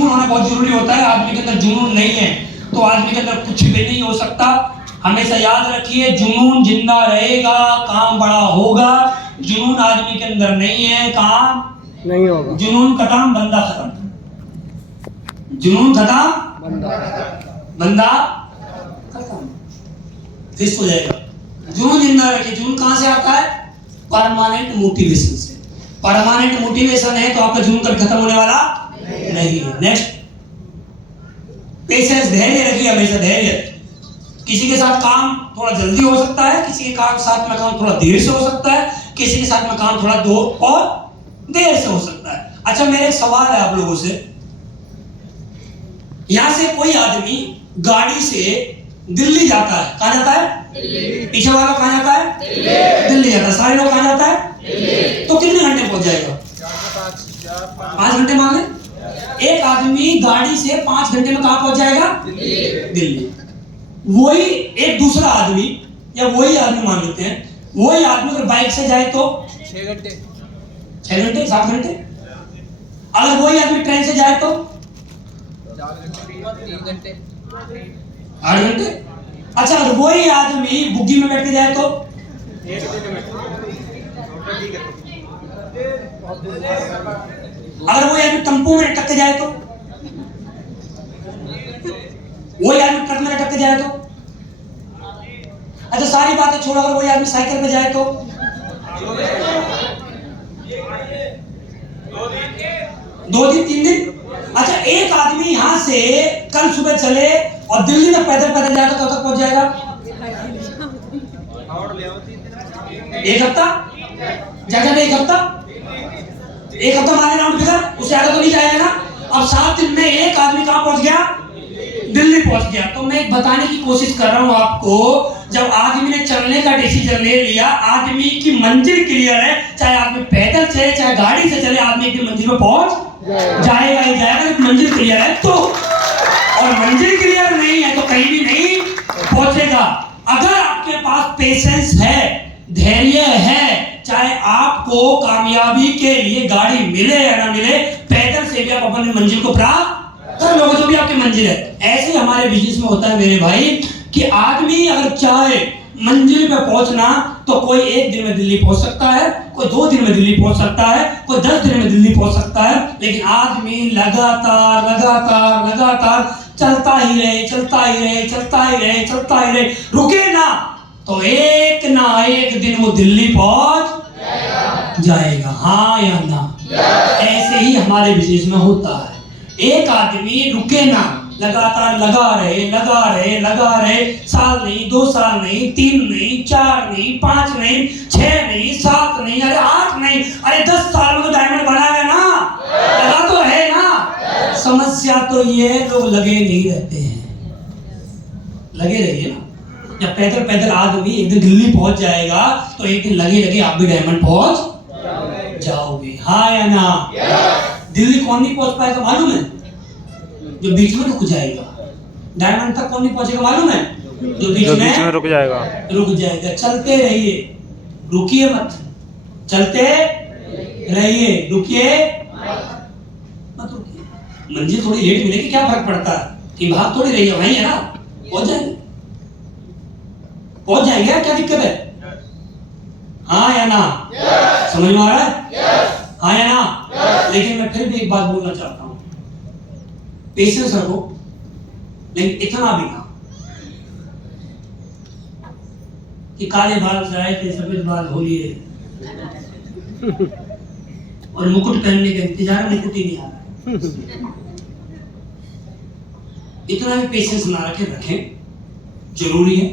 जुनून होना बहुत जरूरी होता है। आदमी के अंदर जुनून नहीं है तो आदमी के अंदर कुछ भी नहीं हो सकता। हमेशा याद रखिए, जुनून जिंदा रहेगा, काम बड़ा होगा। जुनून आदमी के अंदर नहीं है, काम नहीं होगा। जुनून खत्म, बंदा खत्म। जुनून खत्म, बंदा खत्म, फिक्स हो जाएगा। जुनून जिंदा रखिए। जुनून कहां से आता है? परमानेंट मोटिवेशन से। परमानेंट मोटिवेशन है तो आपका जुनून कभी खत्म होने वाला नहीं है। नेक्स्ट, पेशेंस, धैर्य रखिए हमेशा, धैर्य। किसी के साथ काम थोड़ा जल्दी हो सकता है, किसी के साथ में काम थोड़ा देर से हो सकता है, किसी के साथ में काम थोड़ा दो और देर से हो सकता है। अच्छा, मेरा एक सवाल है आप लोगों से। यहां से कोई आदमी गाड़ी से दिल्ली जाता है, कहां जाता है? दिल्ली। पीछे वाला कहां जाता है? दिल्ली जाता है। सारे लोग कहां जाता है? दिल्ली। तो कितने घंटे पहुंच जाएगा? 5 घंटे मांगे। एक आदमी गाड़ी से 5 घंटे में कहां पहुंच जाएगा? दिल्ली। वही एक दूसरा आदमी, या वही आदमी मान लेते हैं, वही आदमी अगर बाइक से जाए तो 6 घंटे, 7 घंटे। अगर वही आदमी ट्रेन से जाए तो 3 घंटे, 8 घंटे। अच्छा, अगर वही आदमी बुग्गी में बैठ के जाए तो 1 घंटे में। अगर वही आदमी टेम्पो में लटक के जाए तो, वही आदमी ट्रक में लटक के जाए तो। अच्छा, सारी बातें छोड़ो, अगर वही आदमी साइकिल पे जाए तो 2 दिन 3 दिन। अच्छा, एक आदमी यहां से कल सुबह चले और दिल्ली में पैदल पैदल जाए तो कब तक पहुंच जाएगा? 1 हफ्ता। जगह में 1 हफ्ता, 1 हफ्ता माने राउंड फिगर, उससे आगे तो नहीं जाएगा ना। अब 7 दिन में एक आदमी कहां पहुंच गया? दिल्ली पहुंच गया। तो मैं एक बताने की कोशिश कर रहा हूं आपको, जब आदमी ने चलने का डिसीजन ले लिया, आदमी की मंजिल क्लियर है, चाहे आदमी पैदल चले चाहे गाड़ी से चले, आदमी एक दिन मंजिल पे पहुंच जाएगा ही जाएगा। मंजिल क्लियर है तो, और मंजिल क्लियर नहीं है तो कहीं भी नहीं पहुंचेगा। अगर आपके पास पेशेंस है, धैर्य है, चाहे आपको कामयाबी के लिए गाड़ी मिले या ना मिले, पैदल से भी आप अपनी मंजिल को प्राप्त कर लोगे, जो भी आपकी मंजिल है। ऐसे हमारे बिजनेस में होता है मेरे भाई, कि आदमी अगर चाहे मंजिल पे पहुंचना तो कोई 1 दिन में दिल्ली पहुंच सकता है, कोई 2 दिन में दिल्ली पहुंच सकता है, कोई 10 दिन में दिल्ली पहुंच सकता है। लेकिन आदमी लगातार लगातार लगातार चलता ही रहे, चलता ही रहे, चलता ही रहे, चलता ही रहे, रुके ना तो एक ना एक दिन वो दिल्ली पहुंच जाएगा। हाँ या ना? ऐसे ही हमारे बिजनेस में होता है। एक आदमी रुके ना, लगातार लगा रहे, साल नहीं, 2 साल नहीं, 3 नहीं, 4 नहीं, 5 नहीं, 6 नहीं, 7 नहीं, अरे 8 नहीं, अरे 10 साल में तो डायमंड बनाएगा ना, लगा तो है ना। समस्या तो ये लोग लगे नहीं रहते हैं। लगे रहिए ना। जब पैदल पैदल आदमी एक दिन दिल्ली पहुंच जाएगा तो एक दिन लगे आप भी डायमंड पहुंच जाओगे। हाँ या ना? दिल्ली कौन नहीं पहुंच पाएगा मालूम है? जो बीच में रुक जाएगा। डायमंड तक कौन नहीं पहुंचेगा मालूम है? जो बीच में रुक जाएगा। चलते रहिए, रुकिए मत, चलते रहिए, रुकिए मत, रुकिए। मंजिल थोड़ी लेट मिलेगी, क्या फर्क पड़ता है? कि भाग थोड़ी रही है, वहीं है ना, पहुंच जाएंगे, क्या दिक्कत है? हाँ या ना? समझ में आ रहा है? हाँ या ना? लेकिन मैं फिर भी एक बात बोलना चाहता हूं, पेशेंस रखो, लेकिन इतना भी ना कि काले बाल जाए थे सफेद बाल हो लिए और मुकुट पहनने के इंतजार में मुकुट ही नहीं आ रहा। इतना भी पेशेंस ना रखें, जरूरी है,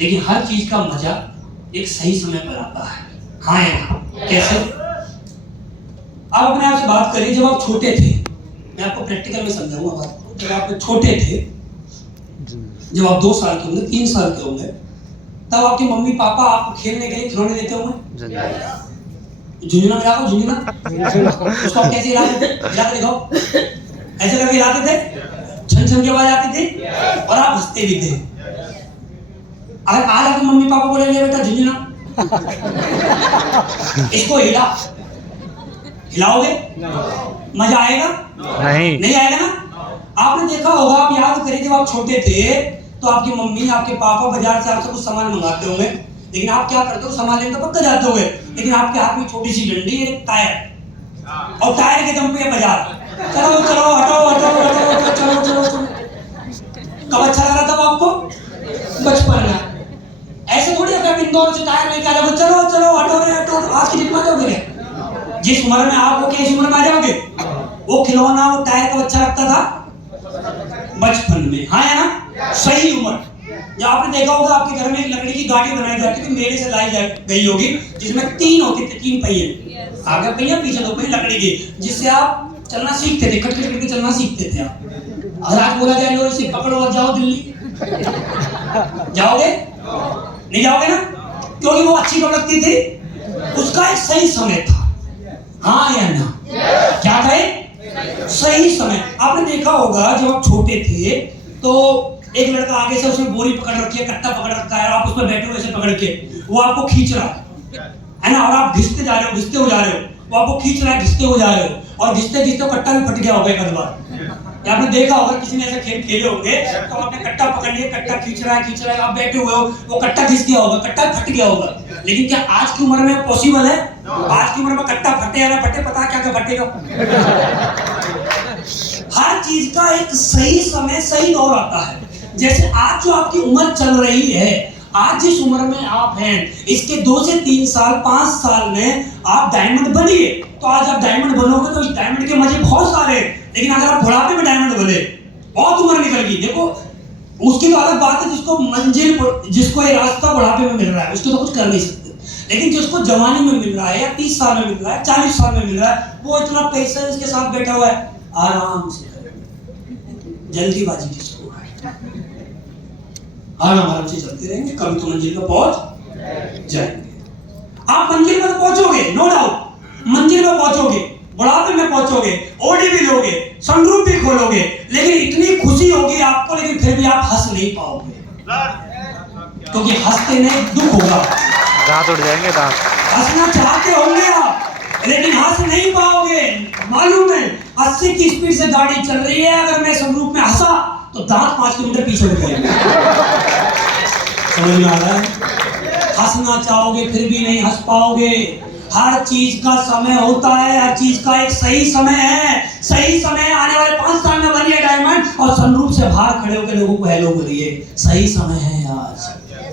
लेकिन हर चीज का मजा एक सही समय पर आता है। हाँ या ना? कैसे? आप अपने आप से बात करिए, जब आप छोटे थे, मैं आपको प्रैक्टिकल में समझाऊंगा बात को। जब आप छोटे थे, जब आप 2 साल के होंगे, 3 साल के होंगे, तब आपके मम्मी पापा आपको खेलने के लिए खिलौने देते होंगे। झुंझुना मिला दो, झुंझुना उसको आप कैसे हिलाते थे? हिला के दिखाओ। ऐसे करके हिलाते थे, छन छन की आवाज आती थी और आप हंसते भी थे। अगर आज आपके मम्मी पापा बोलेंगे बेटा झुंझुना इसको हिला, खिलाओगे? मजा आएगा? नहीं आएगा ना। आपने देखा होगा, आप याद करिए, जब आप छोटे थे तो आपकी मम्मी आपके पापा बाजार से आपसे कुछ सामान मंगाते होंगे, लेकिन आप क्या करते हो, सामान लेने तो पक्का जाते होंगे, लेकिन आपके हाथ में छोटी सी डंडी, एक टायर, और टायर के दम पे बाजार, चलो चलो हटो हटो हटो, चलो चलो चलो। कब अच्छा लग रहा था आपको? बचपन में। ऐसे थोड़ी आप इंदौर से टायर लेके आ जाओगे, चलो चलो हटो रे हटो, आज की जिम्मा जाओगे। जिस उम्र में आपको किस उम्र में आ जाओगे, वो खिलौना वो टायर का बच्चा लगता था बचपन में। हाँ है ना, सही उम्र। जब आपने देखा होगा आपके घर में एक लकड़ी की गाड़ी बनाई जाती थी, मेले से लाई गई होगी, जिसमें 3 होते थे, 3 पहिए, आगे पहिया पीछे 2 पहिए लकड़ी के, जिससे आप चलना सीखते थे, खट खट के चलना सीखते थे आप। अगर आज बोला जाए लो इसे पकड़ो और जाओ दिल्ली, जाओगे? नहीं जाओगे ना, क्योंकि वो अच्छी कब लगती थी, उसका एक सही समय था। हाँ या ना? क्या कहे? सही समय। आपने देखा होगा जब आप छोटे थे तो एक लड़का आगे से, उसने बोरी पकड़ रखी है, कट्टा पकड़ रखा है, आप उस पर बैठे हो ऐसे पकड़ के, वो आपको खींच रहा है ना, और आप घिसते जा रहे हो, घिसते हो जा रहे हो, वो आपको खींच रहा है, घिसते हो जा रहे हो, और घिसते घिसते कट्टा भी फट गया होगा एक बार। आपने देखा होगा किसी ने ऐसे खेल खेले होंगे, तो आपने कट्टा पकड़ लिया, कट्टा खींच रहा है, आप बैठे हुए हो, वो कट्टा घिस गया होगा, कट्टा फट गया होगा। लेकिन क्या आज की उम्र में पॉसिबल है? आज की उम्र में कट्टा फटे या ना फटे, पता क्या क्या फटेगा। हर चीज का एक सही समय, सही दौर आता है। जैसे आज जो आपकी उम्र चल रही है, आज जिस उम्र में आप हैं, इसके 2 से 3 साल 5 साल में आप डायमंड बनिए, तो आज आप डायमंड बनोगे तो इस डायमंड के मजे बहुत सारे हैं। लेकिन अगर आप बुढ़ापे में डायमंड बने, बहुत उम्र निकल गई, देखो उसकी तो अलग बात है, जिसको मंजिल, जिसको ये रास्ता बुढ़ापे में मिल रहा है, उसको तो कुछ कर नहीं सकते। लेकिन जिसको जवानी में मिल रहा है, या 30 साल में मिल रहा है, 40 साल में मिल रहा है, वो इतना पैसा इसके साथ बैठा हुआ है, आराम से, जल्दीबाजी किसको है, आराम से चलते रहेंगे, कभी तो मंजिल पर पहुंच जाएंगे। आप मंजिल पर पहुंचोगे, नो डाउट, मंजिल पर पहुंचोगे, बुढ़ापे में पहुंचोगे, ओडी भी लोगे, सनरूफ भी खोलोगे, लेकिन इतनी खुशी होगी आपको, लेकिन फिर भी आप हंस नहीं पाओगे, क्योंकि हंसते नहीं दुख होगा, दांत उड़ जाएंगे, दांत। हंसना चाहते होंगे आप, लेकिन हंस नहीं पाओगे। मालूम है 80 की स्पीड से गाड़ी चल रही है, अगर मैं सनरूफ में हंसा तो दांत 5 किलोमीटर पीछे हो जाएंगे। समझ में आ रहा है? हंसना चाहोगे फिर भी नहीं हंस पाओगे। हर चीज का समय होता है, हर चीज का एक सही समय है। सही समय आने वाले 5 साल में बनिए डायमंड, और सनरूफ से बाहर खड़े होकर लोगों को हेलो करिए। सही समय है आज।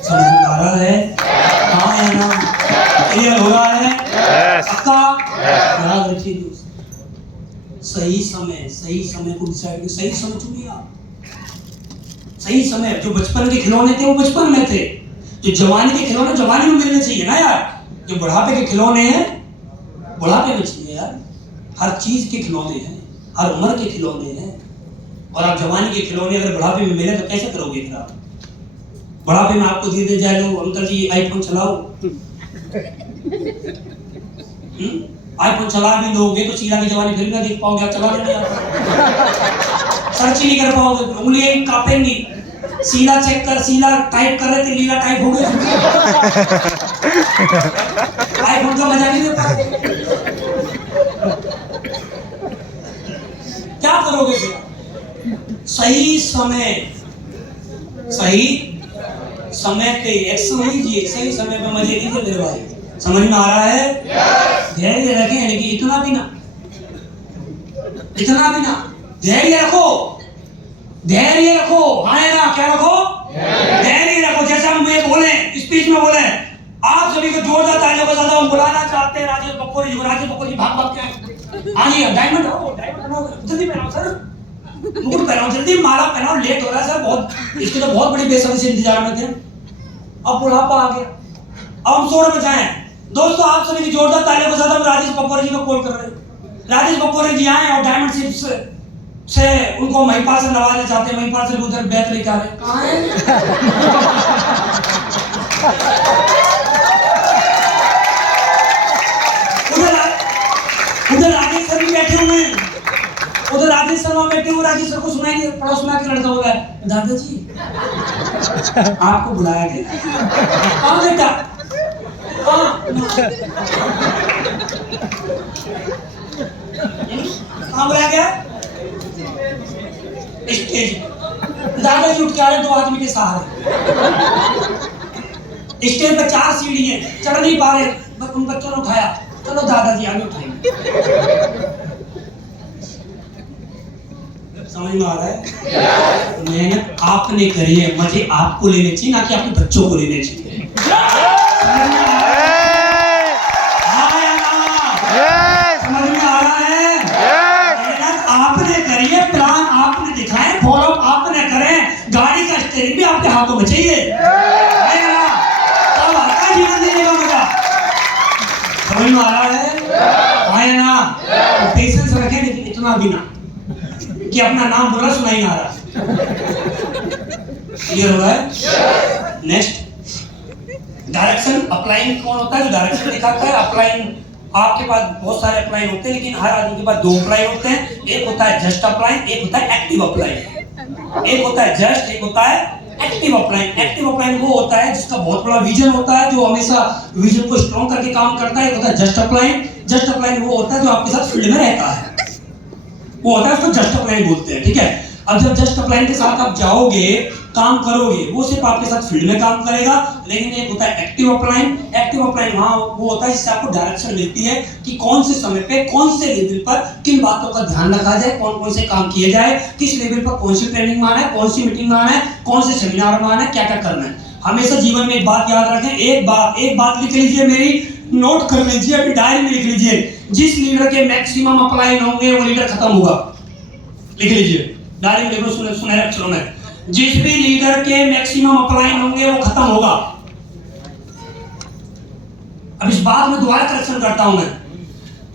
समझ में आ रहा है? हाँ या ना? क्लियर हो रहा है? पक्का? याद रखिए दोस्त, सही समय को डिसाइड, सही समय चुनिए आप। सही समय, जो बचपन के खिलौने थे वो बचपन में थे, जो जवानी के खिलौने जवानी में मिलने चाहिए ना यार, जो बुढ़ापे के खिलौने हैं बुढ़ापे में चाहिए यार। हर चीज के खिलौने हैं, हर उम्र के खिलौने हैं, और आप जवानी के खिलौने अगर बुढ़ापे में मिले तो कैसे करोगे फिर आप? बुढ़ापे में आपको दे जाए लो अंकल जी आईफोन चलाओ, आईफोन चला भी लोगे तो सीधा की जवानी फिर ना देख पाओगे, आप चला लेना, सर्च ही नहीं कर पाओगे, उंगलियां कांपेंगी, सीधा चेक कर, सीधा टाइप कर रहे थे, लीला टाइप हो गया, आईफोन का मजा नहीं ले पाए, क्या करोगे फिर? सही समय पे एक्शन लीजिए, सही समय पे मजे लीजिए मेरे भाई। समझ में आ रहा है? धैर्य रखें, यानी कि इतना भी ना, धैर्य रखो, हाँ ना, क्या रखो? धैर्य रखो। जैसा हम ये बोले, स्पीच में बोले, आप सभी को जोरदार तालियों के साथ हम बुलाना चाहते हैं राजेश बप्पोरी जी को। राजेश बप्पोरी जी भाग के आइए, डायमंड हो, जल्दी पहनाओ सर, मुकुट पहनाओ जल्दी, माला पहनाओ, लेट हो रहा है सर बहुत, इसके तो बहुत बड़ी बेसब्री से इंतजार में थे, अब बुढ़ापा आ गया, अब हम शोर मचाएं। दोस्तों आप सभी की जोरदार तालियों के साथ हम राजेश बप्पोरी जी को कॉल कर रहे हैं। राजेश बप्पोरी जी आए और डायमंड शिप्स से उनको महिपाल से नवाजना चाहते हैं। महिपाल से उधर बैत लेके आ रहे हैं, कहाँ है? उधर राजेश सर भी बैठे हुए हैं, उधर राजेश शर्मा बैठे हुए, राजेश सर को सुनाई पड़ोस में आके लड़का हो गया, दादाजी आपको बुलाया गया। कहाँ बेटा? कहाँ बुलाया गया? स्टेज। दादाजी उठ के आ रहे 2 आदमी के सहारे। स्टेज पे 4 सीढ़ी है, चढ़ नहीं पा रहे, बस उन बच्चों ने उठाया, चलो दादाजी आगे उठाएंगे। समझ में आ रहा है? मेहनत आपने करी है, मजे आपको लेने चाहिए, ना कि आपके बच्चों को लेने चाहिए। समझ में आ रहा है? मेहनत आपने करी है, प्लान आपने दिखाए, फॉलो आपने करे, गाड़ी का स्टीयरिंग भी आपके हाथों में चाहिए, तब आपका जीवन जीने का मजा। समझ में आ रहा है? आए ना? तो पेशेंस रखें, लेकिन इतना भी ना कि अपना नाम बोला सुनाई ना रहा। क्लियर हो रहा है? नेक्स्ट, डायरेक्शन अप्लाइंग कौन होता है? जो डायरेक्शन दिखाता है। अप्लाइंग, आपके पास बहुत सारे अप्लाइन होते हैं, लेकिन हर आदमी के पास 2 अप्लाइन होते हैं। एक होता है जस्ट अप्लाइन, एक होता है एक्टिव अप्लाइन। एक होता है जस्ट, एक होता है एक्टिव अप्लाइन। एक्टिव अप्लाइन वो होता है जिसका बहुत बड़ा विजन होता है, जो हमेशा विजन को स्ट्रॉन्ग करके काम करता है। एक होता है जस्ट अप्लाइन। जस्ट अप्लाइन वो होता है जो आपके साथ फील्ड में रहता है, वो होता है, उसको जस्ट अप्लाइन बोलते हैं। ठीक है, अब जब जस्ट अप्लाइन के साथ आप जाओगे, काम करोगे, वो सिर्फ आपके साथ फील्ड में काम करेगा। लेकिन एक होता है एक्टिव अप्लाइन। एक्टिव अप्लाइन वहां वो होता है जिससे आपको डायरेक्शन मिलती है कि कौन से समय पे, कौन से लेवल पर किन बातों का ध्यान रखा जाए, कौन कौन से काम किए जाए, किस लेवल पर कौन सी ट्रेनिंग में आना है, कौन सी मीटिंग में आना है, कौन से सेमिनार में आना है, क्या क्या करना है। हमेशा जीवन में एक बात याद रखें, एक बात लिख लीजिए, मेरी नोट कर लीजिए, अपनी डायरी में लिख लीजिए, जिस लीडर के मैक्सिमम अप्लाइन होंगे वो लीडर खत्म होगा। लिख लीजिए, डायरी में लिख लो, सुनहरे अक्षरों में, जिस भी लीडर के मैक्सिमम अप्लाइन होंगे वो खत्म होगा। अब इस बात में दोबारा करेक्शन करता हूं मैं,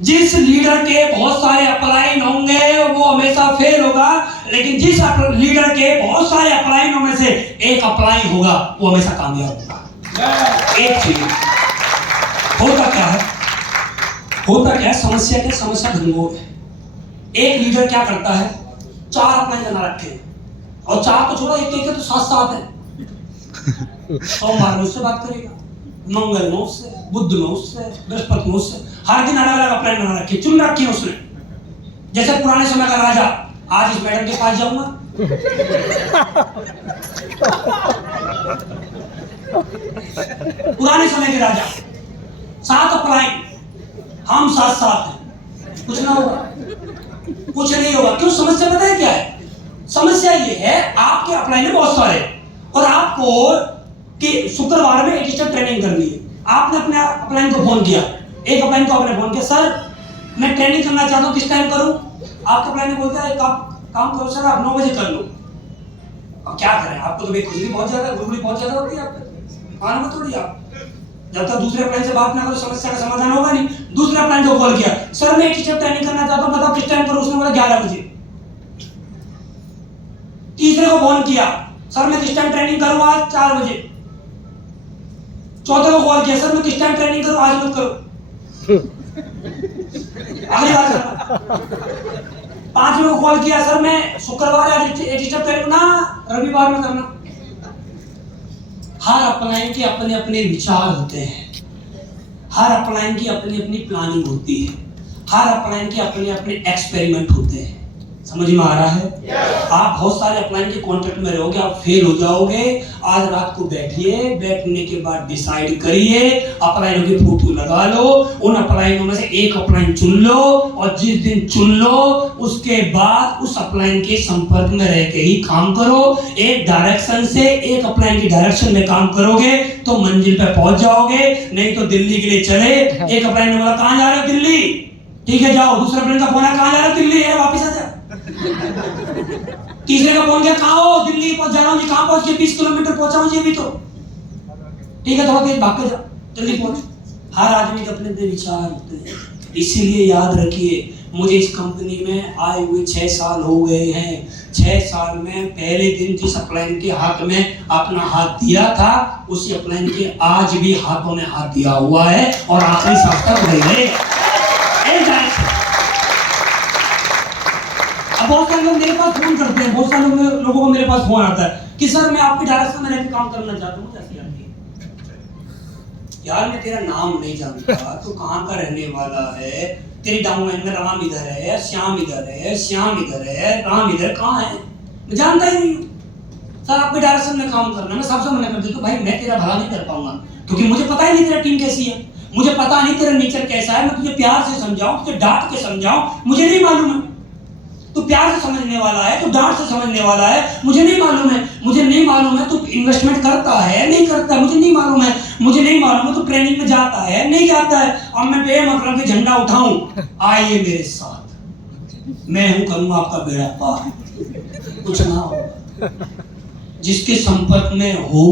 जिस लीडर के बहुत सारे अप्लाइन होंगे वो हमेशा फेल होगा, लेकिन जिस लीडर के बहुत सारे अप्लाइनों में से एक अप्लाइन होगा वो हमेशा कामयाब होगा। एक चीज होता क्या है, समस्या के समस्या घनघोर है। एक लीडर क्या करता है, 4 अप्लाइन बना रखे हैं, और 4 तो छोड़ो, एक तो 7 है। सोमवार में उससे बात करेगा, मंगल में उससे, बुध में उससे, बृहस्पति में उससे, हर दिन अलग अलग अप्लाइन बना रखे, चुन रखी है उसने। जैसे पुराने समय का राजा, आज इस मैडम के पास जाऊंगा, पुराने समय के राजा 7 अप्लाइन, हम 7 हैं, कुछ ना होगा, कुछ नहीं होगा। क्यों? समस्या पता है क्या है? समस्या ये है, आपके अप्लाइन है बहुत सारे, और आपको कि शुक्रवार में एक स्टेप ट्रेनिंग करनी है। आपने अपने अप्लाइन को फोन किया, एक अप्लाइन को आपने फोन किया, सर मैं ट्रेनिंग करना चाहता हूँ, किस टाइम करूं? आपके अप्लाइन ने बोलता है काम करो सर, आप 9 बजे कर लो। अब क्या करें, आपको तो खुजली बहुत ज्यादा, गुड़गुड़ी बहुत ज्यादा होती है, आपको खाना मत तोड़िए आप। जब तक दूसरे अप्लाइन से बात ना करो, समस्या का समाधान होगा नहीं। दूसरे अप्लाइन को कॉल किया, सर मैं एक स्टेप ट्रेनिंग करना चाहता हूँ, बताओ किस टाइम करूं? उसने बोला 11 बजे। तीसरे को फोन किया, सर मैं किस टाइम ट्रेनिंग करूं? आज 4 बजे। चौथे को कॉल किया, सर मैं किस टाइम ट्रेनिंग करूं? आज मत करो, अगली बार करना। 5वें को कॉल किया, सर मैं शुक्रवार आज एक स्टेप ट्रेनिंग ना, रविवार में करना। हर अप्लाइन के अपने अपने विचार होते हैं, हर अप्लाइन की अपनी अपनी प्लानिंग होती है, हर अप्लाइन के अपने अपने एक्सपेरिमेंट होते हैं। समझ में आ रहा है? आप बहुत सारे अप्लाइन के कॉन्ट्रैक्ट में रहोगे, आप फेल हो जाओगे। आज रात को बैठिए, बैठने के बाद डिसाइड करिए, अप्लाइनों की फोटो लगा लो, उन अप्लाइनों में से एक अप्लाइन चुन लो, और जिस दिन चुन लो उसके बाद उस अप्लाइन के संपर्क में रह के ही काम करो। एक डायरेक्शन से एक अप्लाइन की डायरेक्शन में काम करोगे तो मंजिल पे पहुंच जाओगे। नहीं तो दिल्ली के लिए चले, एक अप्लाइन ने बोला कहां जा रहे हो? दिल्ली। ठीक है जाओ। दूसरा अप्लाइन का फोन आया, कहां जा रहे हो? दिल्ली। वापिस आ जा। तीसरे का फोन किया, कहां हो? दिल्ली पहुंच जा रहा हूं जी। कहां पहुंच गए? 20 किलोमीटर पहुंचा हूं जी अभी तो। ठीक है थोड़ा तेज भाग के जा, जल्दी पहुंच। हर आदमी के अपने विचार होते हैं, इसीलिए याद रखिए, मुझे इस कंपनी में आए हुए 6 साल हो गए हैं। 6 साल में पहले दिन जिस अप्लाइन के हाथ में अपना हाथ दिया था, उसी अप्लाइन के आज भी हाथों में हाथ दिया हुआ है, और आखिरी सांस तक रहेगा। अब बहुत सारे लोग मेरे पास फोन करते हैं, बहुत सारे लोगों को मेरे पास फोन आता है कि सर मैं आपकी डायरेक्शन में रहकर काम करना चाहता हूँ। कैसी आती है? यार मैं तेरा नाम नहीं जानता, तू कहाँ का रहने वाला है, तेरी डाउनलाइन में राम इधर है, श्याम इधर है, श्याम इधर है, राम इधर, कहाँ है? मैं जानता ही नहीं हूँ सर। आपके डायरेक्शन में काम करना, मैं सबसे मना कर देता हूँ भाई मैं तेरा भला नहीं कर पाऊंगा, क्योंकि मुझे पता ही नहीं तेरा टीम कैसी है, मुझे पता नहीं तेरा नेचर कैसा है। मैं तुझे प्यार से समझाऊं, तुझे डांट के समझाऊं, मुझे नहीं मालूम है। तू प्यार से समझने वाला है, तू डांट से समझने वाला है, मुझे नहीं मालूम है। मुझे नहीं मालूम है तू इन्वेस्टमेंट करता है नहीं करता है, मुझे नहीं मालूम है। मुझे नहीं मालूम है तू ट्रेनिंग में जाता है नहीं जाता है। अब मैं बेमतलब के झंडा उठाऊं, आइए मेरे साथ, मैं हूं करूंगा आपका बेड़ा पार, कुछ ना हो। जिसके संपर्क में हो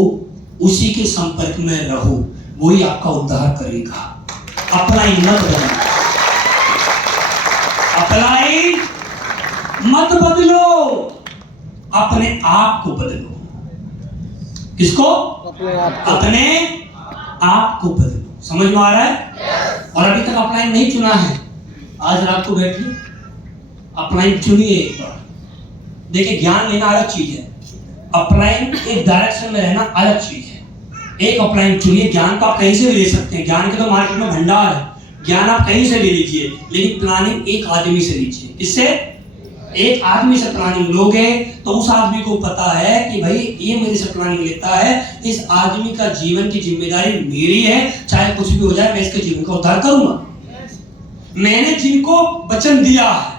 उसी के संपर्क में रहो, वही आपका उद्धार करेगा। अप्लाई मत बदलो, अप्लाई मत बदलो, अपने आप को बदलो। किसको? अपने आप को बदलो। समझ में आ रहा है? और अभी तक अपलाइन नहीं चुना है, आज रात को बैठिए, अपलाइन चुनिए एक बार। देखिए ज्ञान लेना अलग चीज है, अपलाइन एक डायरेक्शन में रहना अलग चीज है। एक अपलाइन चुनिए। ज्ञान तो आप कहीं से भी ले सकते हैं, ज्ञान के तो मार्केट में भंडार है, ज्ञान आप कहीं से भी लीजिए, लेकिन प्लानिंग एक आदमी से लीजिए। किससे? एक आदमी से प्लानिंग लोगे तो उस आदमी को पता है कि भाई ये मेरे से प्लानिंग लेता है, इस आदमी का जीवन की जिम्मेदारी मेरी है, चाहे कुछ भी हो जाए मैं इसके जीवन का उद्धार करूंगा। मैंने जिनको वचन दिया है,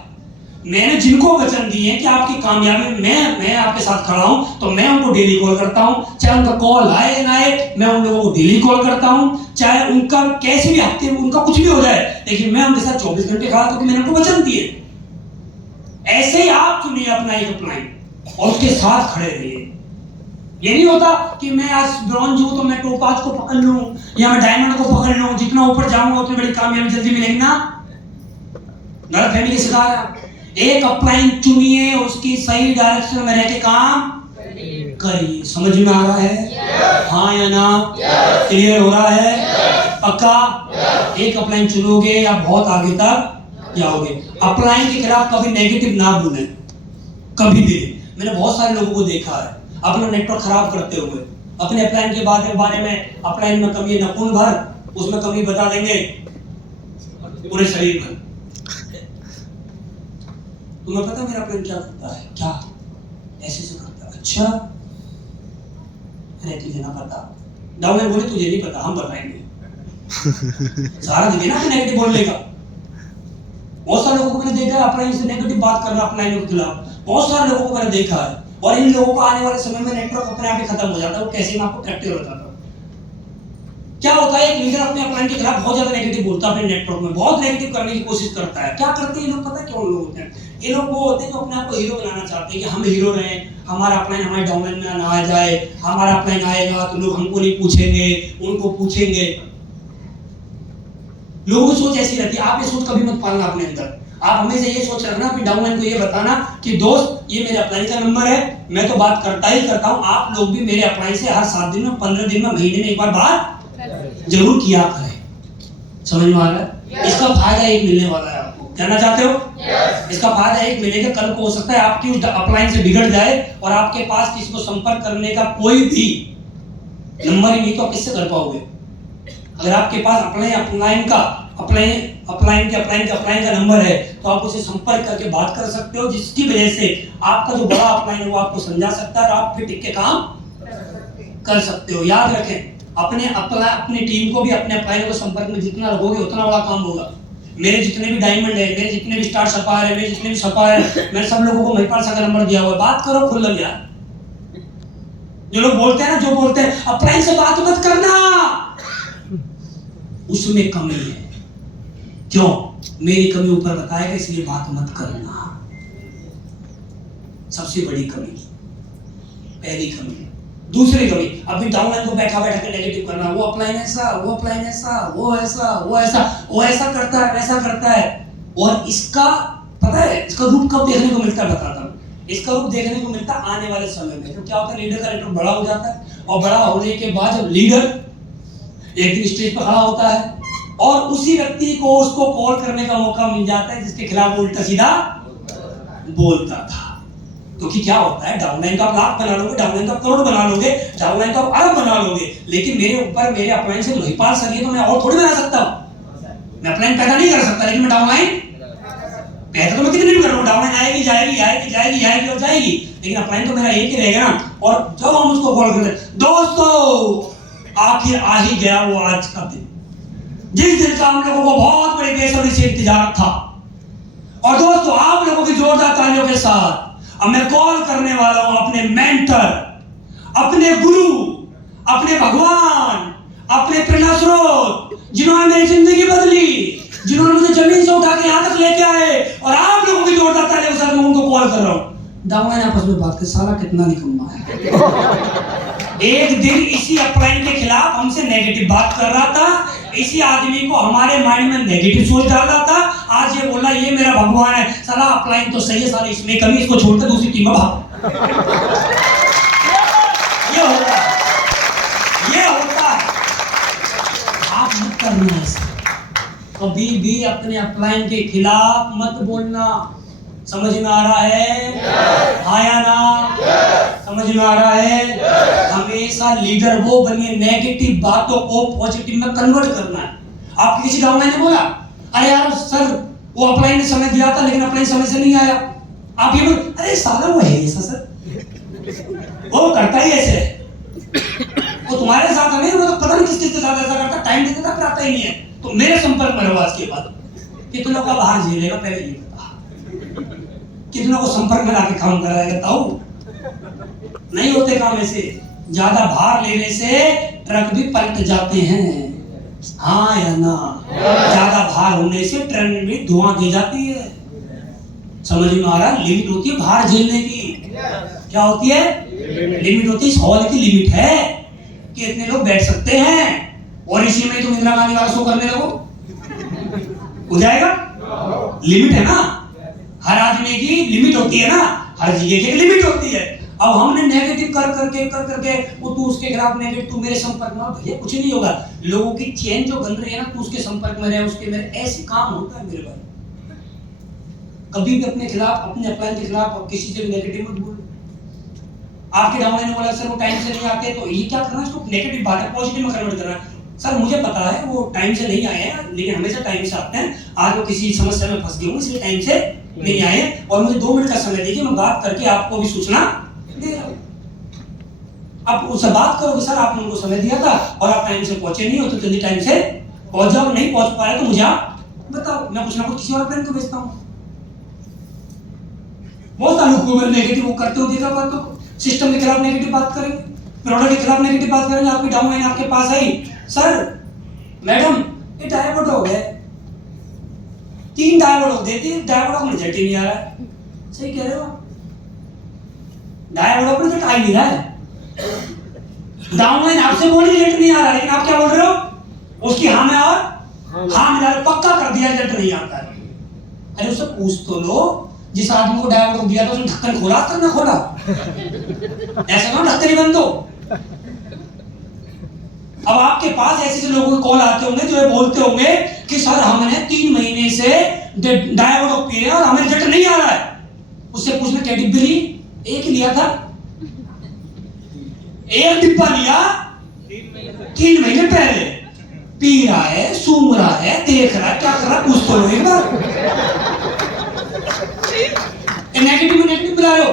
मैंने जिनको वचन दिए कि आपकी कामयाबी मैं आपके साथ खड़ा हूं, तो मैं उनको डेली कॉल करता हूं, चाहे उनका कॉल आए या ना आए, मैं उन लोगों को डेली कॉल करता हूं, चाहे उनका कैसे भी हफ्ते में उनका कुछ भी हो जाए, लेकिन मैं उनके साथ 24 घंटे खड़ा, क्योंकि मैंने उनको वचन दिए। ऐसे ही आप चुनिए अपना एक अपलाइन और उसके साथ खड़े रहिए। ये नहीं होता कि मैं आज ब्रॉन्ज हूं तो मैं टोपाज को पकड़ लूं या मैं डायमंड को पकड़ लूं, जितना ऊपर जाऊंगा उतनी बड़ी कामयाबी जल्दी मिलेगी ना। गलतफहमी के शिकार है। एक अपलाइन चुनिए, उसकी सही डायरेक्शन में रह के काम करिए। समझ में आ रहा है? हाँ या ना? क्लियर हो रहा है? पक्का? एक अपलाइन चुनोगे आप बहुत आगे तक जाओगे। अपलाइन के खिलाफ कभी नेगेटिव ना बोले, कभी भी। मैंने बहुत सारे लोगों को देखा है अपना नेटवर्क खराब करते हुए, अपने अपलाइन के बारे में, अपलाइन में कमी है नकुन भर, उसमें कमी बता देंगे पूरे शरीर में। तुम्हें पता मेरा अपलाइन क्या करता है? क्या ऐसे से करता है? अच्छा अरे तुझे ना पता, डाउनलाइन बोले तुझे नहीं पता, हम बताएंगे। सारा दिन ना नेगेटिव बोलने का। बहुत सारे लोगों को मैंने देखा है अपलाइन से नेगेटिव बात करना अपलाइन के खिलाफ, बहुत सारे लोगों को मैंने देखा है। और इन लोगों को आने वाले समय में नेटवर्क अपने आप ही खत्म हो जाता है। वो कैसे, मैं आपको प्रैक्टिकल बताता हूं। क्या होता है, एक लीडर अपने अपलाइन के खिलाफ बहुत ज्यादा नेगेटिव बोलता है, अपने नेटवर्क में बहुत नेगेटिव करने की कोशिश करता है। क्या करते हैं ये लोग? पता है क्यों लोग होते हैं? ये लोग वो होते हैं जो अपने आप को हीरो बनाना चाहते हैं कि हम हीरो रहे, हमारा अपलाइन हमारे डाउनलाइन में ना आ जाए, हमारा अपलाइन आएगा तो लोग हमको नहीं पूछेंगे, उनको पूछेंगे। लोगों की सोच ऐसी रहती है। आप ये सोच कभी मत पालना अपने अंदर। आप हमेशा ये सोच रखना अपनी डाउनलाइन को ये बताना कि दोस्त ये मेरे अपलाइन का नंबर है, मैं तो बात करता ही करता हूं, आप लोग भी मेरे अपलाइन से हर 7 दिन में, 15 दिन में, महीने में एक बार बात जरूर किया करें। समझ में आ रहा है? इसका फायदा एक मिलने वाला है। आपको कहना चाहते हो? इसका फायदा एक मिलेगा। कल को हो सकता है आपकी उस अपलाइन से बिगड़ जाए और आपके पास किसी को संपर्क करने का कोई भी नंबर ही नहीं, तो आप किससे कर पाओगे? अगर आपके पास अपलाइन का नंबर है तो आप उसे संपर्क करके बात कर सकते हो, जिसकी वजह से आपका जो बड़ा अपलाइन है वो आपको समझा सकता है और आप फिर टिक के काम कर सकते हो। याद रखें, अपनी टीम को भी अपने अपलाइन को संपर्क में जितना रखोगे उतना बड़ा काम होगा। मेरे जितने भी डायमंड है, मेरे जितने भी स्टार सपायर है, मेरे जितने भी सपायर है, मैंने सब लोगों को महिपाल सा का नंबर दिया हुआ है। बात करो खुल लग यार। जो लोग बोलते हैं ना, जो बोलते हैं अपलाइन से बात मत करना, उसमें कमी है। क्यों? मेरी कमी ऊपर बताएगा, इसलिए बात मत करना। सबसे बड़ी कमी, पहली कमी। दूसरी कमी, अभी डाउनलाइन को बैठा के नेगेटिव करना, वो अपलाइन ऐसा, वो अपलाइन ऐसा, वो ऐसा, वो ऐसा, वो ऐसा करता है, वैसा करता है। और इसका पता है, इसका रूप कब देखने को मिलता है? बताता हूं। इसका रूप देखने को मिलता आने वाले समय में। तो क्या होता है, लीडर का नेटवर्क बड़ा हो जाता है, और बड़ा होने के बाद जब लीडर एक दिन स्टेज पर खड़ा होता है और उसी व्यक्ति को उसको कॉल करने का मौका मिल जाता है जिसके खिलाफ वो उल्टा सीधा बोलता था। क्योंकि क्या होता है, डाउनलाइन का आप लाख बना लोगे, डाउनलाइन का करोड़ बना लोगे, डाउनलाइन का आप अरब बना लोगे, लेकिन मेरे ऊपर मेरे अपलाइन से महिपाल सर तो मैं और थोड़ी बना सकता हूं। मैं अपलाइन पैदा नहीं कर सकता, लेकिन मैं डाउनलाइन पैदा तो मैं कितनी भी कर रहा हूँ, डाउनलाइन आएगी जाएगी आएगी जाएगी आएगी और जाएगी, लेकिन अपलाइन तो मेरा एक ही रहेगा ना। और जब हम उसको कॉल करते हैं, दोस्तों आखिर आ ही गया वो आज का दिन, जिस दिन का हम लोगों को बहुत बड़ी बेसब्री से इंतजार था। और दोस्तों आप लोगों की जोरदार तालियों के साथ अब मैं कॉल करने वाला हूं अपने मेंटर, अपने गुरु, अपने भगवान, अपने प्रेरणा स्रोत, जिन्होंने मेरी जिंदगी बदली, जिन्होंने मुझे जमीन से उठा के यहां तक लेके आए, और आप लोगों की जोरदार तालियों के साथ मैं उनको कॉल कर रहा हूं। डाउनलाइन आपस में बात कर, साला कितना निकम्मा है। एक दिन इसी अपलाइन के खिलाफ हमसे नेगेटिव बात कर रहा था, इसी आदमी को हमारे माइंड में नेगेटिव सोच डाल रहा था, आज ये बोला ये मेरा भगवान है। साला अपलाइन तो सही है, साला इसमें कमी, इसको छोड़कर दूसरी टीम में भाग। ये होता है, ये होता है। आप मत करना ऐसा, कभी भी अपने अपलाइन के खिलाफ मत बोलना। समझ में आ रहा है? आया ना? समझ में आ रहा है? हमेशा लीडर वो बनिए, नेगेटिव बातों को पॉजिटिव में कन्वर्ट करना है। आप किसी डाउनलाइन ने बोला, अरे यार सर वो अपलाइन ने समय दिया था लेकिन अपलाइन समय से नहीं आया, आप ये बोल, अरे साला वो है ऐसा सर, वो करता ही ऐसे है, वो तुम्हारे साथ नहीं, वो तो पता नहीं किस चीज के साथ ऐसा करता, टाइम देते था फिर आता ही नहीं है। तो मेरे संपर्क में रहो आज के बाद, कितनों का बाहर झेलेगा पहले ये बता, कितनों को संपर्क में लाके काम कराएगा? ताऊ नहीं होते काम ऐसे, ज्यादा भार लेने से ट्रक भी पलट जाते हैं, हाँ या ना? ज्यादा भार होने से ट्रेन भी धुआं दे जाती है। समझ में आ रहा है? लिमिट होती है भार झेलने की। क्या होती है? लिमिट होती है। इस हॉल की लिमिट है कि इतने लोग बैठ सकते हैं, और इसी में तुम इंदिरा गांधी वाला शो करने लगो, हो जाएगा? लिमिट है ना, हर आदमी की लिमिट होती है ना, हर जगह की लिमिट होती है। अब हमने नेगेटिव कर करके वो तू उसके खिलाफ नेगेटिव, तू मेरे संपर्क में, भैया कुछ नहीं होगा। लोगों की चेन जो गन रही है ना, तू उसके संपर्क में रहे, उसके मेरे, ऐसे काम होता है मेरे भाई। कभी भी अपने खिलाफ, अपने अपलाइन के खिलाफ किसी से भी नेगेटिव मत बोलो। आपके डाउनलाइन ने बोला सर वो टाइम से नहीं आते, तो ये क्या करना है, इसको नेगेटिव बात है पॉजिटिव में कन्वर्ट करना है। सर मुझे पता है वो टाइम से नहीं आए हैं, लेकिन हमेशा टाइम से आते हैं, आज वो किसी समस्या में फंस गए होंगे इसलिए टाइम से नहीं आए, और मुझे 2 मिनट का समय दीजिए, मैं बात करके आपको भी सूचना दे रहा हूं। आप उससे बात करो कि सर आपने उनको समय दिया था और आप टाइम से पहुंचे नहीं हो, तो जल्दी टाइम से पहुंच जाओ, नहीं पहुंच पाए तो मुझे आप बताओ, मैं कुछ ना कुछ किसी और प्लान को भेजता हूं। बहुत अनुकूल नेगेटिव वो करते हो, देखा बात तो सिस्टम के खिलाफ नेगेटिव बात करेंगे, प्रोडक्ट के खिलाफ नेगेटिव बात करेंगे। आपकी डाउनलाइन आपके पास आई, सर मैडम ये डायवर्ट हो गए, 3 डायवर्ट हो देती है, डायवर्ट में रिजल्ट ही नहीं आ रहा है। सही कह रहे हो, डायवर्ट में रिजल्ट आ ही नहीं रहा है। डाउनलाइन आपसे बोल रिजल्ट नहीं आ रहा, लेकिन आप क्या बोल रहे हो, उसकी हाँ में और हाँ मिला पक्का कर दिया, रिजल्ट नहीं आता है। अरे उससे पूछ तो लो, जिस आदमी को डायवर्ट दिया था उसने ढक्कन खोला तक ना खोला, ऐसा ना ढक्कन ही बंद हो। अब आपके पास ऐसे लोगों के कॉल आते होंगे जो ये बोलते होंगे कि सर हमने 3 महीने से डायवर्ट पी रहे हैं और हमें रिजल्ट नहीं आ रहा है। उससे पूछना कैडबरी एक लिया था, 1 डिब्बा लिया 3 महीने पहले, पी रहा है, सूंघ रहा है, देख रहा है, क्या कर रहा है, पूछ तो लो एक बार। नेगेटिव में नेगेटिव मिला रहे हो,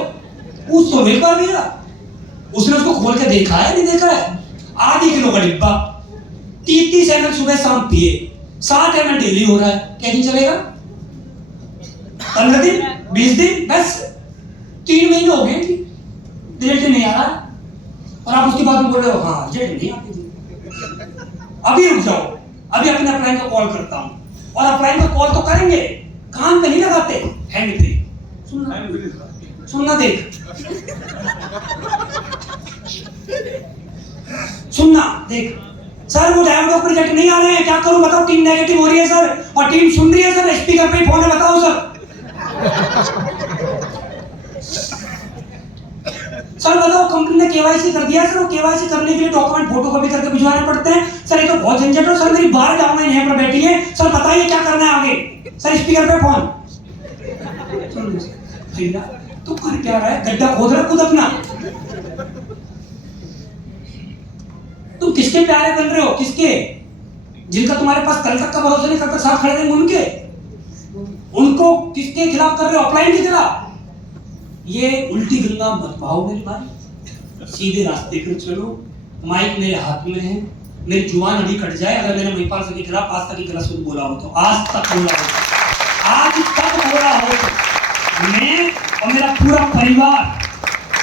पूछ तो एक बार भैया। उसने उसको खोल के देखा है नहीं देखा है? आधी किलो का डिब्बा 30 ml सुबह शाम पिए, 60 ml डेली हो रहा है, क्या दिन चलेगा? 15 दिन 20 दिन, बस 3 महीने हो गए, रिजल्ट नहीं आ रहा, और आप उसके बाद में बोल रहे हो हाँ रिजल्ट नहीं आती। अभी रुक जाओ, अभी अपने अपलाइन को कॉल करता हूं, और अपलाइन को कॉल तो करेंगे, कान पे नहीं लगाते, हैंड फ्री। सुनना देख, सुनना देख, सर वो डायवर्ट पर रिजल्ट नहीं आ रहे हैं, क्या करूं बताओ, टीम नेगेटिव हो रही है सर, और टीम सुन रही है सर, स्पीकर पे फोन है, बताओ सर। सर बताओ कंपनी ने केवाईसी कर दिया सर, वो केवाईसी करने के लिए डॉक्यूमेंट फोटोकॉपी करके भिजवाने पड़ते हैं सर, ये तो बहुत झंझट है सर, मेरी 12 डाउनलाइन यहां पर बैठी है सर, बताइए क्या करना है आगे। सर स्पीकर पे फोन, तू कर क्या रहा है, गड्ढा खोद रहा खुद अपना। तुम किसके प्यारे बन रहे हो, किसके? जिनका तुम्हारे पास कल तक का भरोसा नहीं करता, साथ खड़े रहेंगे उनके, उनको किसके खिलाफ कर रहे हो? अपलाइन के खिलाफ। ये उल्टी गंगा मत पाओ मेरे भाई, सीधे रास्ते पर चलो। माइक मेरे हाथ में है, मेरी जुबान अभी कट जाए अगर मैंने महिपाल सर के खिलाफ आज तक गलत शब्द बोला हो तो, आज तक बोला हो, आज तक बोला हो तो मैं और मेरा पूरा परिवार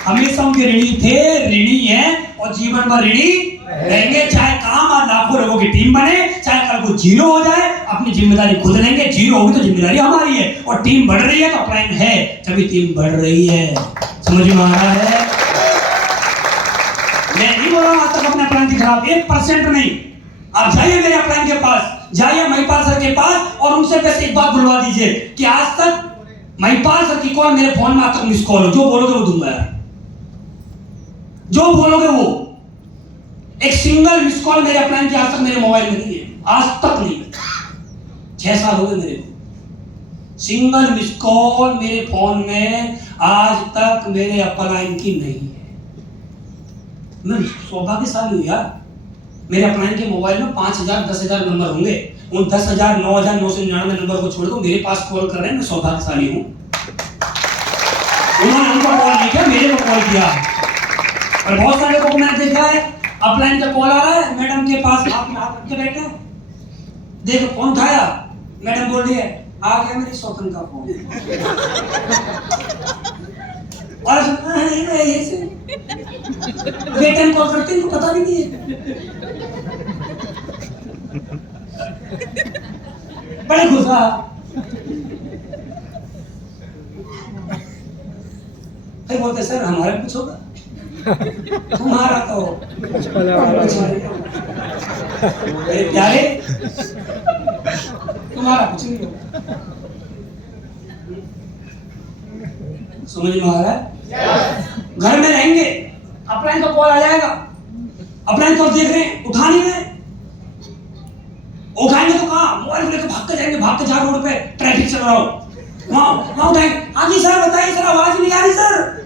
हमेशा उनके ऋणी थे, ऋणी हैं और जीवन भर ऋणी रहेंगे। चाहे काम और लाखों लोगों की टीम बने, चाहे कल को जीरो हो जाए, अपनी जिम्मेदारी खुद लेंगे। जीरो होगी तो जिम्मेदारी हमारी है, और टीम बढ़ रही है तो अपलाइन है, तभी टीम बढ़ रही है। समझ में आ रहा है? मैं नहीं बोल रहा हूं आज तक अपने अपलाइन के खिलाफ, 1% नहीं। आप जाइए मेरे अपलाइन के पास, जाइए महिपाल सर के पास और उनसे बस एक बात बुलवा दीजिए कि आज तक महिपाल सर की कॉल मेरे फोन में आज तक मिस कॉल हो, जो बोलोगे वो दूंगा यार, जो बोलोगे वो। एक सिंगल मिस कॉल मेरे अपलाइन की आज तक मेरे मोबाइल में नहीं है, आज तक नहीं। 6 साल हो गए मेरे को, सिंगल मिस कॉल मेरे फोन में आज तक मेरे अपलाइन की नहीं है। मैं सौभाग्यशाली हूं यार, मेरे अपलाइन के मोबाइल में 5000 10,000 नंबर होंगे, उन 10,000 9,999 नंबर को छोड़ दो मेरे पास कॉल कर रहे हैं। मैं सौभाग्यशाली हूं, उन्होंने उनको कॉल नहीं किया, मेरे को कॉल किया। और बहुत सारे लोगों को मैंने देखा है अपलाइन का कॉल आ रहा है, मैडम के पास हाथ में हाथ रख के बैठे हैं, देखो फोन उठाया, मैडम बोल रही है आ गया मेरी सौतन का फोन। और बेटे कॉल करते हैं, पता भी नहीं है। बड़े गुस्सा, फिर बोलते सर हमारा कुछ होगा, तुम्हारा तो मेरे प्यारे तुम्हारा कुछ नहीं होगा। समझ में आ रहा है? घर में रहेंगे, अपलाइन का कॉल आ जाएगा, अपलाइन कॉल देख रहे हैं, उठा नहीं रहे, उठाएंगे तो कहाँ, मोबाइल लेकर भाग के जाएंगे, भाग के जा रोड पे ट्रैफिक चल रहा हो वहां उठाएंगे। हाँ जी सर बताइए सर, आवाज नहीं आ रही सर,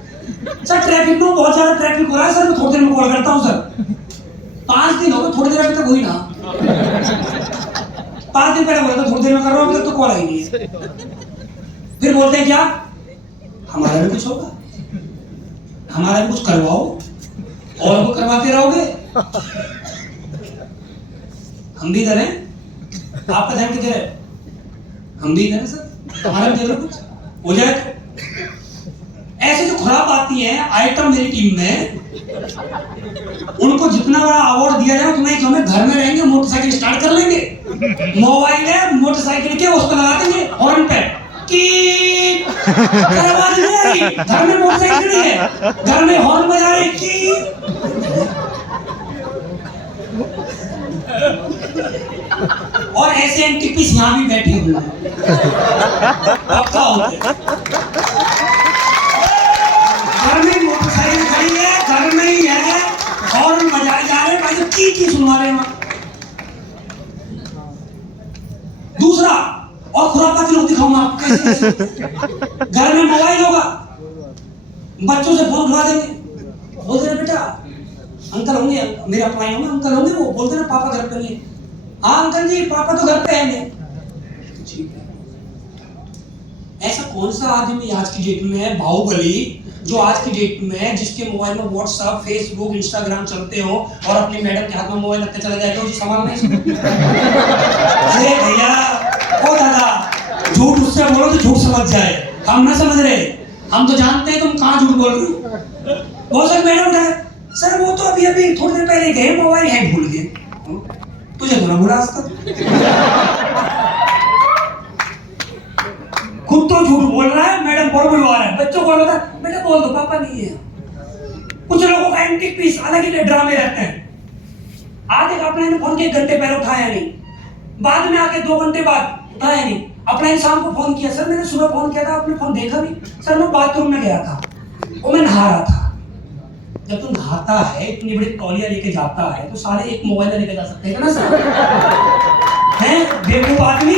सर ट्रैफिक में बहुत ज्यादा ट्रैफिक हो रहा है सर, मैं थोड़ी देर में कॉल करता हूँ सर। 5 दिन हो गए, थोड़ी देर अभी तक हुई ना, 5 दिन पहले बोला था थोड़ी देर में कर रहा हूँ, अभी तक तो कॉल आई नहीं है। फिर बोलते हैं क्या हमारा भी कुछ होगा, हमारा भी कुछ करवाओ, और वो करवाते रहोगे। हम भी इधर हैं, आपका ध्यान किधर है? हम भी इधर हैं सर, हमारा भी कुछ हो जाए तो। ऐसे जो खराब आती है आइटम मेरी टीम में, उनको जितना बड़ा अवार्ड दिया जाए उतना ही कम है। घर में रहेंगे, मोटरसाइकिल स्टार्ट कर लेंगे, मोबाइल है मोटरसाइकिल के उस पर लगा देंगे हॉर्न पे की, आवाज नहीं आ रही, घर में मोटरसाइकिल नहीं है, घर में हॉर्न बजा रहे की। और ऐसे एंटीपीस यहाँ भी बैठे हुए हैं, पक्का होते हैं। घर में मोटरसाइकिल खड़ी है, घर में ही है, हॉर्न बजाए जा रहे हैं, भाई की सुनवा रहे हैं। दूसरा और खुरापाती लोग दिखाऊंगा आपको कैसे। घर में मोबाइल होगा, बच्चों से फोन उठवा देंगे, बोलते हैं बेटा अंकल होंगे, मेरे अपलाइन होंगे, अंकल होंगे, वो बोलते ना पापा घर पे नहीं है। हाँ अंकल जी पापा तो घर पे आएंगे। ठीक है, ऐसा कौन सा आदमी आज की डेट में है बाहुबली, जो आज की डेट में जिसके मोबाइल में व्हाट्सएप फेसबुक इंस्टाग्राम चलते हो और अपनी मैडम के हाथ में मोबाइल रखते चला जाएगा, उसे सवाल नहीं। अरे भैया ओ दादा, झूठ उससे बोलो तो झूठ समझ जाए, हम ना समझ रहे, हम तो जानते हैं तुम कहाँ झूठ बोल रहे हो। बहुत सारे मैडम उठाए सर वो तो अभी थोड़ी देर पहले गए, मोबाइल हैंग भूल गए। तुझे तो ना भूला आज तक, खुद तो झूठ बोल रहा है, मैडम बोल बुलवा रहा है, बच्चों को बोलता है बेटा बोल दो पापा नहीं है। कुछ लोगों का एंटीक पीस अलग ही ड्रामे रहते हैं। आज एक अपने फोन के 1 घंटे पहले उठाया नहीं, बाद में आके 2 घंटे बाद उठाया नहीं। अपने शाम को फोन किया, सर मैंने सुबह फोन किया था आपने फोन देखा नहीं। सर मैं बाथरूम में गया था, वो मैं नहा रहा था। जब तू नहाता है इतनी बड़ी तौलिया लेके जाता है तो सारे एक मोबाइल लेके जा सकते हैं ना सर, हैं बेवकूफ आदमी,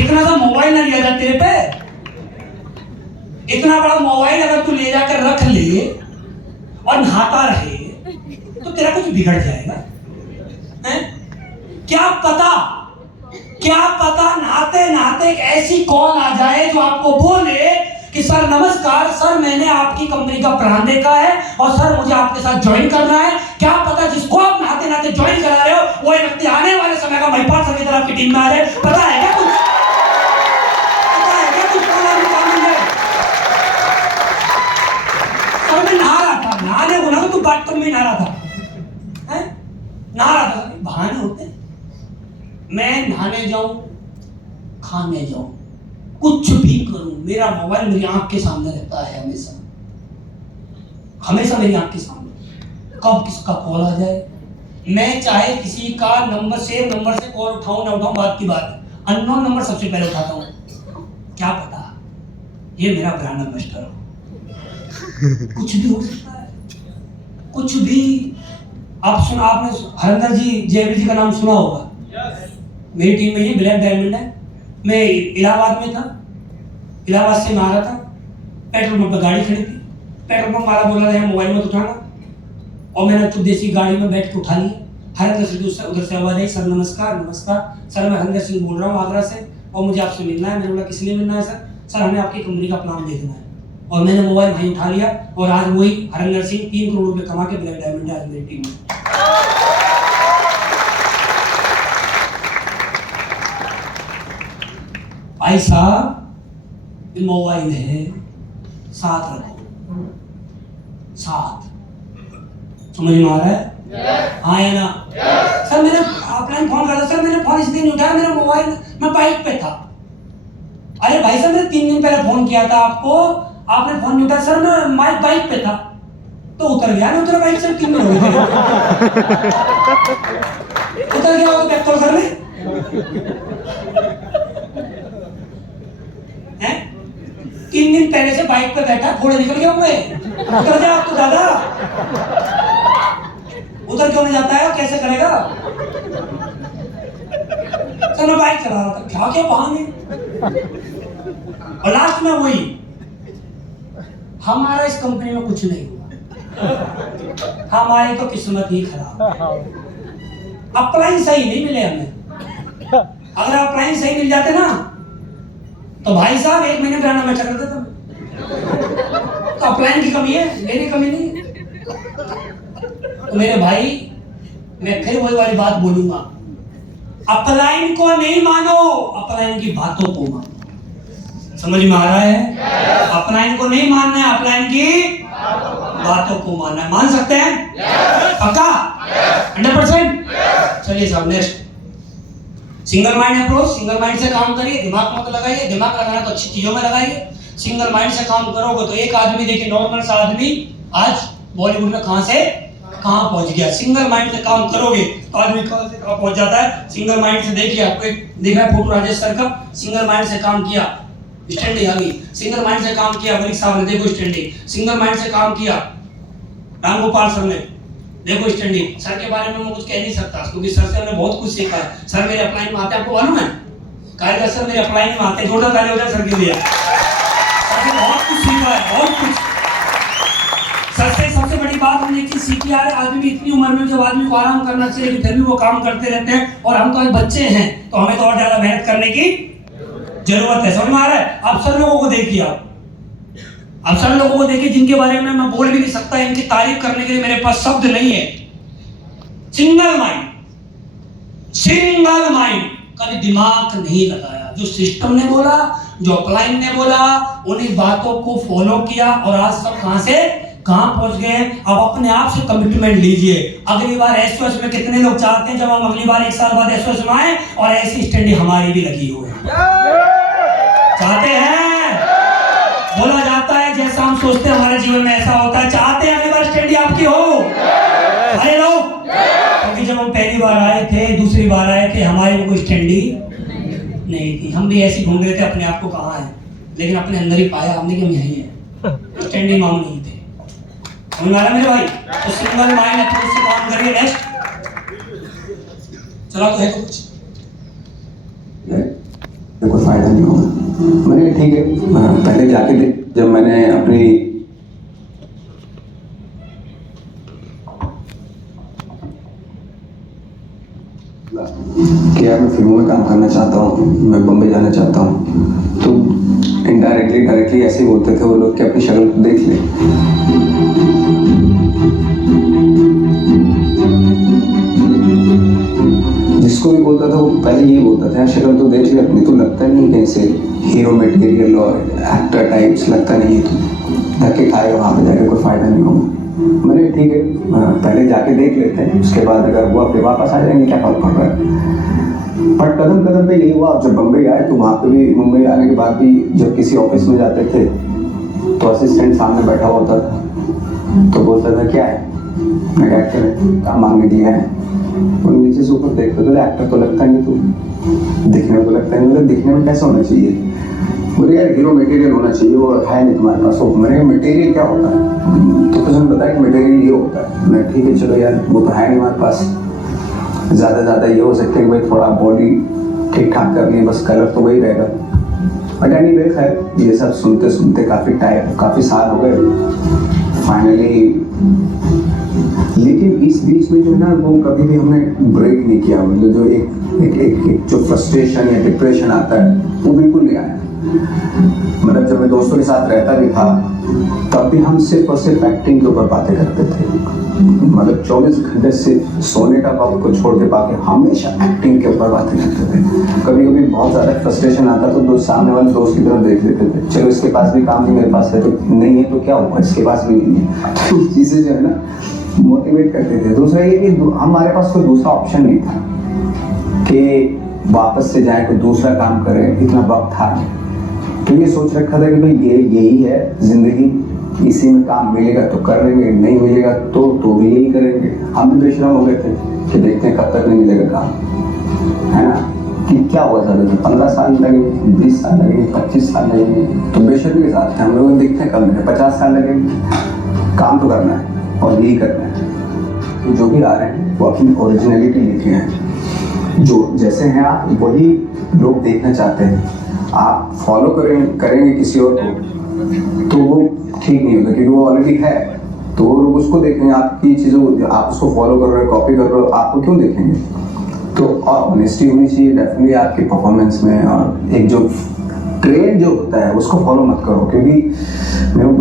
इतना सा मोबाइल ना लिया जाए तेरे पे। इतना बड़ा मोबाइल अगर तू ले जाकर रख ले और नहाता रहे तो तेरा कुछ बिगड़ जाएगा, हैं? क्या पता नहाते नहाते एक ऐसी कॉल आ जाए जो आपको बोले कि सर नमस्कार सर, मैंने आपकी कंपनी का प्लान देखा है और सर मुझे आपके साथ ज्वाइन करना है। क्या पता जिसको आप नहाते नहाते ज्वाइन करा रहे हो वो एक व्यक्ति आने वाले समय का महिपाल सर की तरह आपकी टीम में आ जाए। पता है क्या कुछ? सर मैं नहा रहा था, नहाने को ना तो बाथरूम में नहा रहा था, नहा रहा था। बहाने होते, मैं नहाने जाऊं, खाने जाऊं, कुछ भी करूं, मेरा मोबाइल मेरी आंख के सामने रहता है हमेशा मेरी आंख के सामने। कब किसका कॉल आ जाए, मैं चाहे किसी का नंबर से कॉल उठाऊं ना उठाऊं बात की बात, अननोन नंबर सबसे पहले उठाता हूं। क्या पता ये मेरा ब्रांड एम्बेसडर हो, कुछ भी हो सकता है, कुछ भी। आपने हरिंदर जी जयवीर जी का नाम सुना होगा। मेरी टीम में ये ब्लैक डायमंड है। मैं इलाहाबाद में था, इलाहाबाद से मैं आ रहा था, पेट्रोल पंप पर गाड़ी खड़ी थी, पेट्रोल पंप वाला बोल रहा था मोबाइल मत उठाना, और मैंने तो देसी गाड़ी में बैठ के उठा लिया। हरिंदर सिंह उधर से आवाज आई, सर नमस्कार सर, मैं हरिंदर सिंह बोल रहा हूँ आगरा से और मुझे आपसे मिलना है। मैंने बोला किस लिए मिलना है सर हमें आपकी कंपनी का प्लान देखना है। और मैंने मोबाइल भाई उठा लिया और आज वही हरिंदर सिंह 3 करोड़ रुपए कमा के ब्लैक डायमंड है आज मेरी टीम में। भाई साहब ये मोबाइल है, साथ रखो, साथ। समझ में आ रहा है? हाँ या ना? सर मैंने ऑफलाइन फोन करा था सर, मैंने फोन इसलिए नहीं उठाया, मेरा मोबाइल मैं बाइक पे था। अरे भाई साहब मैंने 3 दिन पहले फोन किया था आपको, आपने फोन नहीं उठाया। सर मैं बाइक पे था, तो उतर गया ना, उतरा बाइक से 3 दिन हो गए उतर गया तो बैक कॉल कर ले। 3 दिन पहले से बाइक पे बैठा, घोड़े निकल गया मैं, उतर जा आप तो दादा। उधर क्यों नहीं जाता है, कैसे करेगा? सर मैं बाइक चला रहा था, क्या बहाने। और लास्ट में वही, हमारा इस कंपनी में कुछ नहीं हुआ, हमारी तो किस्मत ही खराब। अपलाइन सही नहीं मिले हमें। अगर अपलाइन सही मिल जाते ना तो भाई साहब 1 महीने ब्रांड में चल देता। तो अपलाइन की कमी है, मेरी कमी नहीं है। तो मेरे भाई मैं फिर वही वाली बात बोलूंगा, अपलाइन को नहीं मानो, अपलाइन की बातों को मानो। समझ में आ रहा है? अपलाइन को नहीं मानना है, अपलाइन की बातों को मानना है। मान सकते हैं? पक्का 100%? चलिए साहब next, single mind approach. Single mind से काम करिए, दिमाग मत लगाइए, दिमाग लगाना तो अच्छी चीजों में लगाइए। सिंगल माइंड से काम करोगे तो एक आदमी, देखिए नॉर्मल सा आदमी आज बॉलीवुड में कहां से कहां पहुंच गया। सिंगल माइंड से काम करोगे तो आदमी कहां से कहां पहुंच जाता है। सिंगल माइंड से देखिए, आपको एक दिख रहा है फोटो राजेश सर का, सिंगल माइंड से काम किया, स्टैंडिंग आ गई। सिंगल माइंड से काम किया वरिक साहब ने, देखो स्टैंडिंग। सिंगल माइंड से काम किया रामगोपाल सर ने, देखो स्टैंडिंग। सर के बारे में मैं कुछ कह नहीं सकता क्योंकि सर से हमने बहुत कुछ सीखा है। सर मेरे अपलाइन में आते हैं, आपको मालूम है? कायदा सर मेरे अपलाइन में आते हैं, जोरदार ताली हो जाए सर के लिए। सर से बहुत कुछ सीखा है, बहुत कुछ। सर से सबसे बड़ी बात हमने एक चीज सीखी है, आदमी भी इतनी उम्र में जब आदमी को आराम करना चाहिए फिर भी वो काम करते रहते हैं। और हम तो आज बच्चे हैं तो हमें तो और ज्यादा मेहनत करने की जरूरत है। समझ में आ रहा है? आप सब लोगों को देखिए, आप सब लोगों को देखिए जिनके बारे में मैं बोल भी नहीं सकता, इनकी तारीफ करने के लिए मेरे पास शब्द नहीं है। सिंगल माइंड, सिंगल माइंड, कभी दिमाग नहीं लगाया। जो सिस्टम ने बोला, जो अपलाइन ने बोला, उन्हीं बातों को फॉलो किया और आज सब कहां से कहां पहुंच गए। अब अपने आप से कमिटमेंट लीजिए। अगली बार एसओएस में कितने लोग चाहते हैं जब हम अगली बार 1 साल बाद एसओएस में आए और ऐसी स्टैंडिंग हमारी भी लगी हुई है? चाहते हैं? बोला जाता है जैसा हम सोचते हैं हमारे जीवन में ऐसा होता है। चाहते हैं अगली बार स्टैंडिंग आपकी हो? अरे लोग, क्योंकि जब हम पहली बार आए थे, दूसरी बार आए थे, हमारी कोई स्टैंडिंग नहीं थी। हम भी ऐसे ढूंढ रहे थे अपने आप को कहाँ है, लेकिन अपने अंदर ही पाया हमने कि हम यही है। स्टैंडिंग मांग नहीं थे। समझ में आ रहा मेरे भाई? तो सिंगल माइंड अप्रोच से काम करिए। नेक्स्ट चला तो है कुछ कोई फायदा नहीं होगा। मैंने ठीक है, पहले जाके जब मैंने अपनी फिल्मों में काम करना चाहता हूँ, मैं बम्बई जाना चाहता हूँ। तो इनडायरेक्टली डायरेक्टली ऐसे ही बोलते थे वो लोग कि अपनी शक्ल को देख ले। जिसको भी बोलता था वो पहले यही बोलता था, यार शक्ल तो देख ले अपनी, तो लगता नहीं कहीं से हीरो मटेरियल और एक्टर टाइप्स, लगता नहीं है तो धक्के खाएगा वहाँ पे जाके, कोई फायदा नहीं होगा। मैंने ठीक है पहले जाके देख लेते हैं, उसके बाद अगर हुआ फिर वापस आ जाएंगे, क्या फर्क पड़ रहा है। पर कदम कदम पे यही हुआ। जब बम्बई आए तो वहाँ पे भी, मुंबई आने के बाद भी जब किसी ऑफिस में जाते थे तो असिस्टेंट सामने बैठा होता था तो बोलता था क्या है, मैं एक्टर है, काम मांगने दिया है। वो नीचे से ऊपर देखते थे, एक्टर तो लगता नहीं, तू दिखने में तो लगता नहीं। मतलब दिखने में कैसा होना चाहिए, बोले यार हीरो मटेरियल होना चाहिए, वो है नहीं तुम्हारे पास। वो मैंने मटेरियल क्या होता है, तो कुछ हमें बताया कि मटेरियल ये होता है। मैं ठीक है चलो यार, वो तो है नहीं हमारे पास, ज़्यादा ये हो सकता है कि भाई थोड़ा बॉडी ठीक ठाक कर लिए, बस कलर तो वही रहेगा। बट एनीवे खैर ये सब सुनते सुनते काफ़ी साल हो गए फाइनली। लेकिन इस बीच में जो है ना, वो कभी भी हमने ब्रेक नहीं किया। मतलब जो एक जो फ्रस्ट्रेशन या डिप्रेशन आता है वो बिल्कुल नहीं आया। मतलब जब मैं दोस्तों के साथ रहता भी था तब भी हम सिर्फ और सिर्फ एक्टिंग के ऊपर बातें करते थे। मतलब 24 घंटे सिर्फ सोने का वक्त को छोड़ के बाकी हमेशा एक्टिंग के ऊपर बातें करते थे। कभी कभी बहुत ज़्यादा फ्रस्ट्रेशन आता तो सामने वाले दोस्त की तरफ देख लेते थे, चलो इसके पास भी काम नहीं, मेरे पास है तो नहीं है तो क्या हुआ, इसके पास भी नहीं है। तो चीज़ें जो है ना मोटिवेट करते थे। दूसरा ये कि हमारे पास कोई दूसरा ऑप्शन नहीं था कि वापस से जाए कोई दूसरा काम करें, इतना वक्त था नहीं। तो ये सोच रखा था कि भाई यही है जिंदगी, इसी में काम मिलेगा तो कर लेंगे, नहीं मिलेगा तो भी यही करेंगे। हम भी बेशरम हो गए थे कि देखते हैं कब तक नहीं मिलेगा काम, है ना। कि क्या हुआ था, 15 साल लगेंगे, 20 साल लगेंगे, 25 साल लगेंगे, तो बेशर्मी के साथ हम लोग देखते हैं कब मिलेगा, 50 साल लगेंगे। काम तो करना है और यही करना है। तो जो भी आ रहे हैं वो अपनी ओरिजिनलिटी लिखे हैं, जो जैसे हैं आप वही लोग देखना चाहते हैं। आप फॉलो करेंगे किसी और को तो वो ठीक नहीं होता, क्योंकि वो ऑलरेडी है तो वो लोग उसको देखेंगे। आपकी चीज़ों आप उसको फॉलो कर रहे हो, कॉपी कर रहे हो, आपको क्यों देखेंगे। तो और ऑनेस्टी होनी चाहिए डेफिनेटली आपकी परफॉर्मेंस में। और एक जो ट्रेंड जो होता है उसको फॉलो मत करो, क्योंकि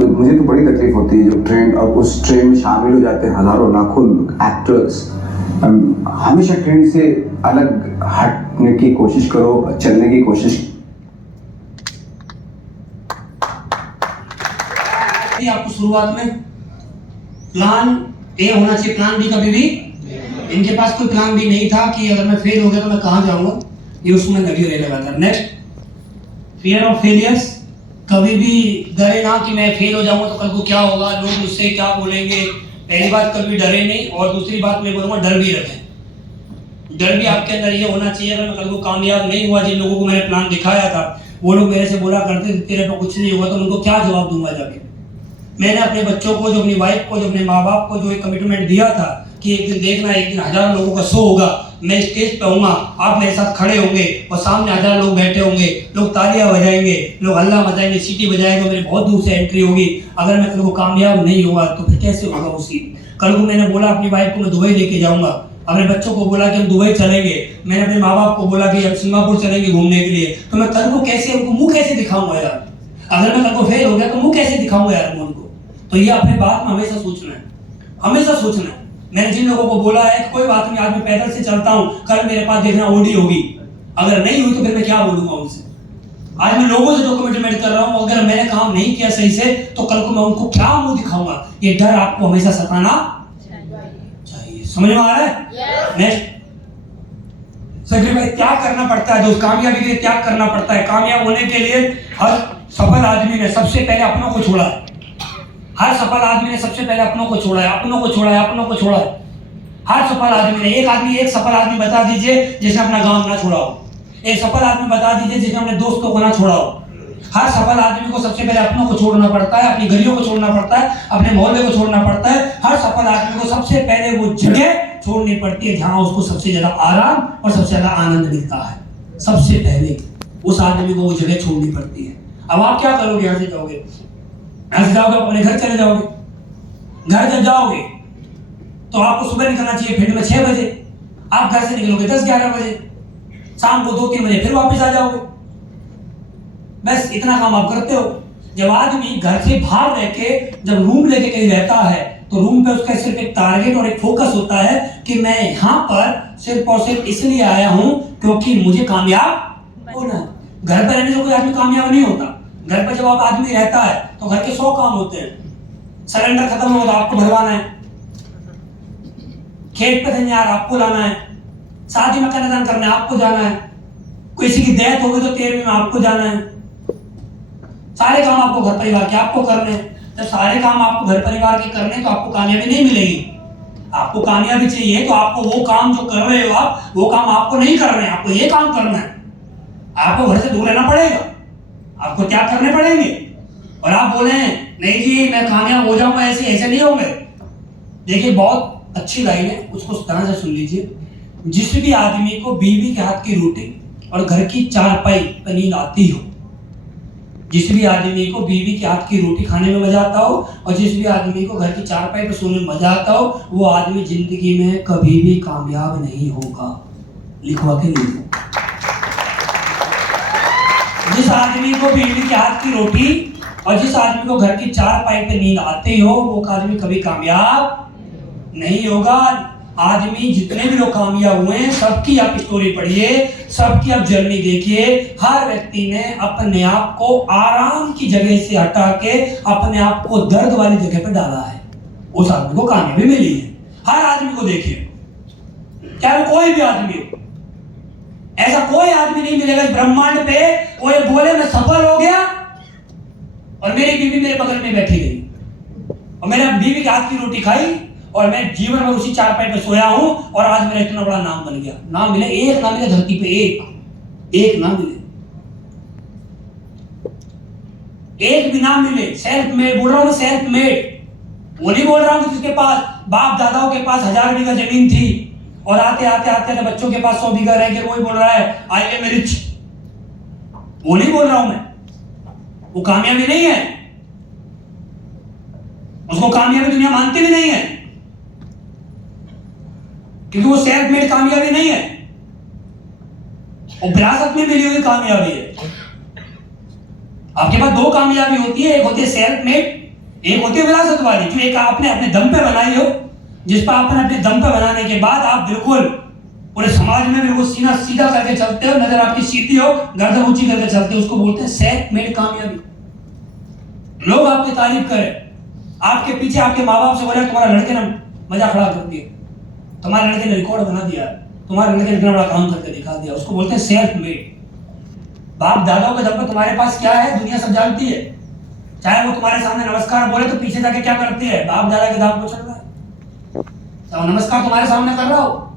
मुझे तो बड़ी तकलीफ होती है जो ट्रेंड, और उस ट्रेंड में शामिल हो जाते हैं हज़ारों लाखों एक्टर्स। हमेशा ट्रेंड से अलग हटने की कोशिश करो, चलने की कोशिश। आपको शुरुआत में प्लान ए होना चाहिए, प्लान बी कभी भी। इनके पास कोई प्लान बी नहीं था कि अगर मैं फेल हो गया तो मैं कहाँ जाऊंगा, ये उसमें लगे रहे लगातार। Next, fear of failures. कभी भी डरे ना कि मैं फेल हो जाऊंगा तो कल को क्या होगा, लोग मुझसे क्या बोलेंगे। पहली बात कभी डरे नहीं, और दूसरी बात मैं बोलूँगा डर भी रखें। डर भी आपके अंदर ये होना चाहिए, अगर मैं कल को कामयाब नहीं हुआ, जिन लोगों को मैंने प्लान दिखाया था वो लोग मेरे से बोला करते थे तेरे पे कुछ नहीं हुआ, तो उनको क्या जवाब दूंगा जाके। मैंने अपने बच्चों को, जो अपनी वाइफ को, जो अपने माँ बाप को जो एक कमिटमेंट दिया था कि एक दिन देखना, एक दिन 1000 लोगों का शो होगा, मैं स्टेज पे आऊंगा, आप मेरे साथ खड़े होंगे और सामने 1000 लोग बैठे होंगे, लोग तालियां बजाएंगे, लोग हल्ला मचाएंगे, सीटी बजाएंगे, मेरी बहुत दूर से एंट्री होगी। अगर मैं कल को कामयाब नहीं हुआ तो फिर कैसे होगा वो सीन। कल को मैंने बोला अपनी वाइफ को मैं दुबई लेके जाऊंगा, अपने बच्चों को बोला कि हम दुबई चलेंगे, मैंने अपने माँ बाप को बोला कि हम सिंगापुर चलेंगे घूमने के लिए, तो मैं कल को कैसे उनको मुंह कैसे दिखाऊंगा यार। अगर मैं कल को फेल हो गया तो मुंह कैसे दिखाऊंगा यार मैं उनको। तो ये अपने बात में हमेशा सोचना है, हमेशा सोचना है। मैंने जिन लोगों को बोला है कि कोई बात नहीं, आज मैं पैदल से चलता हूँ, कल मेरे पास देखना ओडी होगी, अगर नहीं हुई तो फिर मैं क्या बोलूंगा उनसे। आज मैं लोगों से डॉक्यूमेंट कर रहा हूँ, अगर मैंने काम नहीं किया सही से तो कल को मैं उनको क्या मुंह दिखाऊंगा। ये डर आपको हमेशा सताना चाहिए। समझ में आ रहा है। नेक्स्ट, सेक्रेटरी त्याग करना पड़ता है, दोस्त कामयाबी के लिए त्याग करना पड़ता है। कामयाब होने के लिए हर सफल आदमी ने सबसे पहले अपनों को छोड़ा है। हर सफल आदमी ने सबसे पहले अपनों को छोड़ा है, अपनों को छोड़ा है, अपनों को छोड़ा है। हर सफल आदमी ने, एक सफल आदमी बता दीजिए जिसने अपना गांव ना छोड़ा हो। एक सफल आदमी बता दीजिए जिसने अपने दोस्तों को ना छोड़ा हो। हर सफल आदमी को सबसे पहले अपनों को छोड़ना पड़ता है, अपनी गलियों को छोड़ना पड़ता है, अपने मोहल्ले को छोड़ना पड़ता है। हर सफल आदमी को सबसे पहले वो जगह छोड़नी पड़ती है जहां उसको सबसे ज्यादा आराम और सबसे ज्यादा आनंद मिलता है। सबसे पहले उस आदमी को वो जगह छोड़नी पड़ती है। अब आप क्या करोगे, यहाँ से जाओगे, यहाँ से जाओगे अपने घर चले जाओगे। घर जब जाओगे तो आपको सुबह निकलना चाहिए फील्ड में 6 बजे, आप घर से निकलोगे 10-11 बजे। शाम को 2-3 बजे फिर वापस आ जाओगे। बस इतना काम आप करते हो। जब आदमी घर से बाहर रह के जब रूम लेके कहीं रहता है तो रूम पे उसका सिर्फ एक टारगेट और एक फोकस होता है कि मैं यहाँ पर सिर्फ और सिर्फ इसलिए आया हूँ क्योंकि मुझे कामयाब होना है। घर पर रहने से कोई आदमी कामयाब नहीं होता। घर पर जब आप आदमी रहता है तो घर के 100 काम होते हैं। सिलेंडर खत्म हो तो आपको भरवाना है, खेत पे धनियार आपको लाना है, शादी में कन्यादान करने आपको जाना है, किसी की डेथ हो गई तो 13वीं में आपको जाना है। सारे काम आपको घर परिवार के आपको करने हैं। जब सारे काम आपको घर परिवार के करने तो आपको कामयाबी नहीं मिलेगी। आपको कामयाबी चाहिए तो आपको वो काम जो कर रहे हो आप, वो काम आपको नहीं कर रहे हैं, आपको ये काम करना है। आपको घर से दूर रहना पड़ेगा, आपको त्याग करने पड़ेंगे। और आप बोले नहीं जी मैं कामयाब हो जाऊंगा, ऐसे नहीं होंगे। देखिए बहुत अच्छी लाइन है, उसको ध्यान से सुन लीजिए। जिस भी आदमी को बीवी के हाथ की रोटी और घर की चारपाई पर नींद आती हो, जिस भी आदमी को बीवी के हाथ की रोटी खाने में मजा आता हो और जिस भी आदमी को घर की चारपाई पर सोने में मजा आता हो, वो आदमी जिंदगी में कभी भी कामयाब नहीं होगा। लिखवा के नहीं। जिस आदमी को बीवी के हाथ की रोटी और जिस आदमी को घर की चारपाई पे नींद आती हो, वो आदमी कभी कामयाब नहीं होगा। आदमी जितने भी लोग कामयाब हुए हैं सबकी आप स्टोरी पढ़िए, सबकी आप जर्नी देखिए। हर व्यक्ति ने अपने आप को आराम की जगह से हटा के अपने आप को दर्द वाली जगह पर डाला है, उस आदमी को कामयाबी मिली है। हर आदमी को देखिए, चाहे वो कोई भी आदमी हो, ऐसा कोई आदमी नहीं मिलेगा इस ब्रह्मांड पे कोई बोले मैं सफल हो गया और मेरी बीवी मेरे बगल में बैठी गई और मेरा बीवी के हाथ की रोटी खाई और मैं जीवन में उसी चारपाई पे सोया हूं और आज मेरा इतना बड़ा नाम बन गया। नाम मिले, एक नाम मिले धरती पे, एक नाम मिले, एक भी नाम मिले। सेल्फ मेड बोल रहा हूं मैं, सेल्फ मेड। वो नहीं बोल रहा हूं कि जिसके पास बाप दादाओं के पास 1000 बीघा जमीन थी और आते आते बच्चों के पास 100 बीघा रह गया, वही बोल रहा है आई एम रिच। वो नहीं बोल रहा हूं मैं, वो कामयाबी नहीं है, उसको कामयाबी दुनिया मानती भी नहीं है क्योंकि वो सेल्फ मेड कामयाबी नहीं है, वो विरासत में मिली हुई कामयाबी है। आपके पास 2 कामयाबी होती है, एक होती है सेल्फ मेड, एक होती है विरासत वाली, जो एक आपने अपने दम पे बनाई हो, जिस पर आपने अपने दम पे बनाने के बाद आप बिल्कुल पूरे समाज में बिल्कुल सीना सीधा करके चलते हो, नजर आपकी सीधी हो, गर्दन ऊंची करके चलते हो, उसको बोलते हैं सेल्फ मेड कामयाबी। लोग आपकी तारीफ करें, आपके पीछे आपके माँ बाप से बोले तुम्हारा लड़के ने मजा खड़ा कर दिया, तुम्हारे लड़के ने रिकॉर्ड बना दिया, तुम्हारे लड़के ने इतना बड़ा काम करके दिखा दिया, उसको बोलते हैं सेल्फ मेड। बाप दादाओं के दम पे तुम्हारे पास क्या है दुनिया सब जानती है। चाहे वो तुम्हारे सामने नमस्कार बोले तो पीछे जाके क्या करती है, बाप दादा के दाम को चल रहा है। तो नमस्कार तुम्हारे सामने कर रहा हो,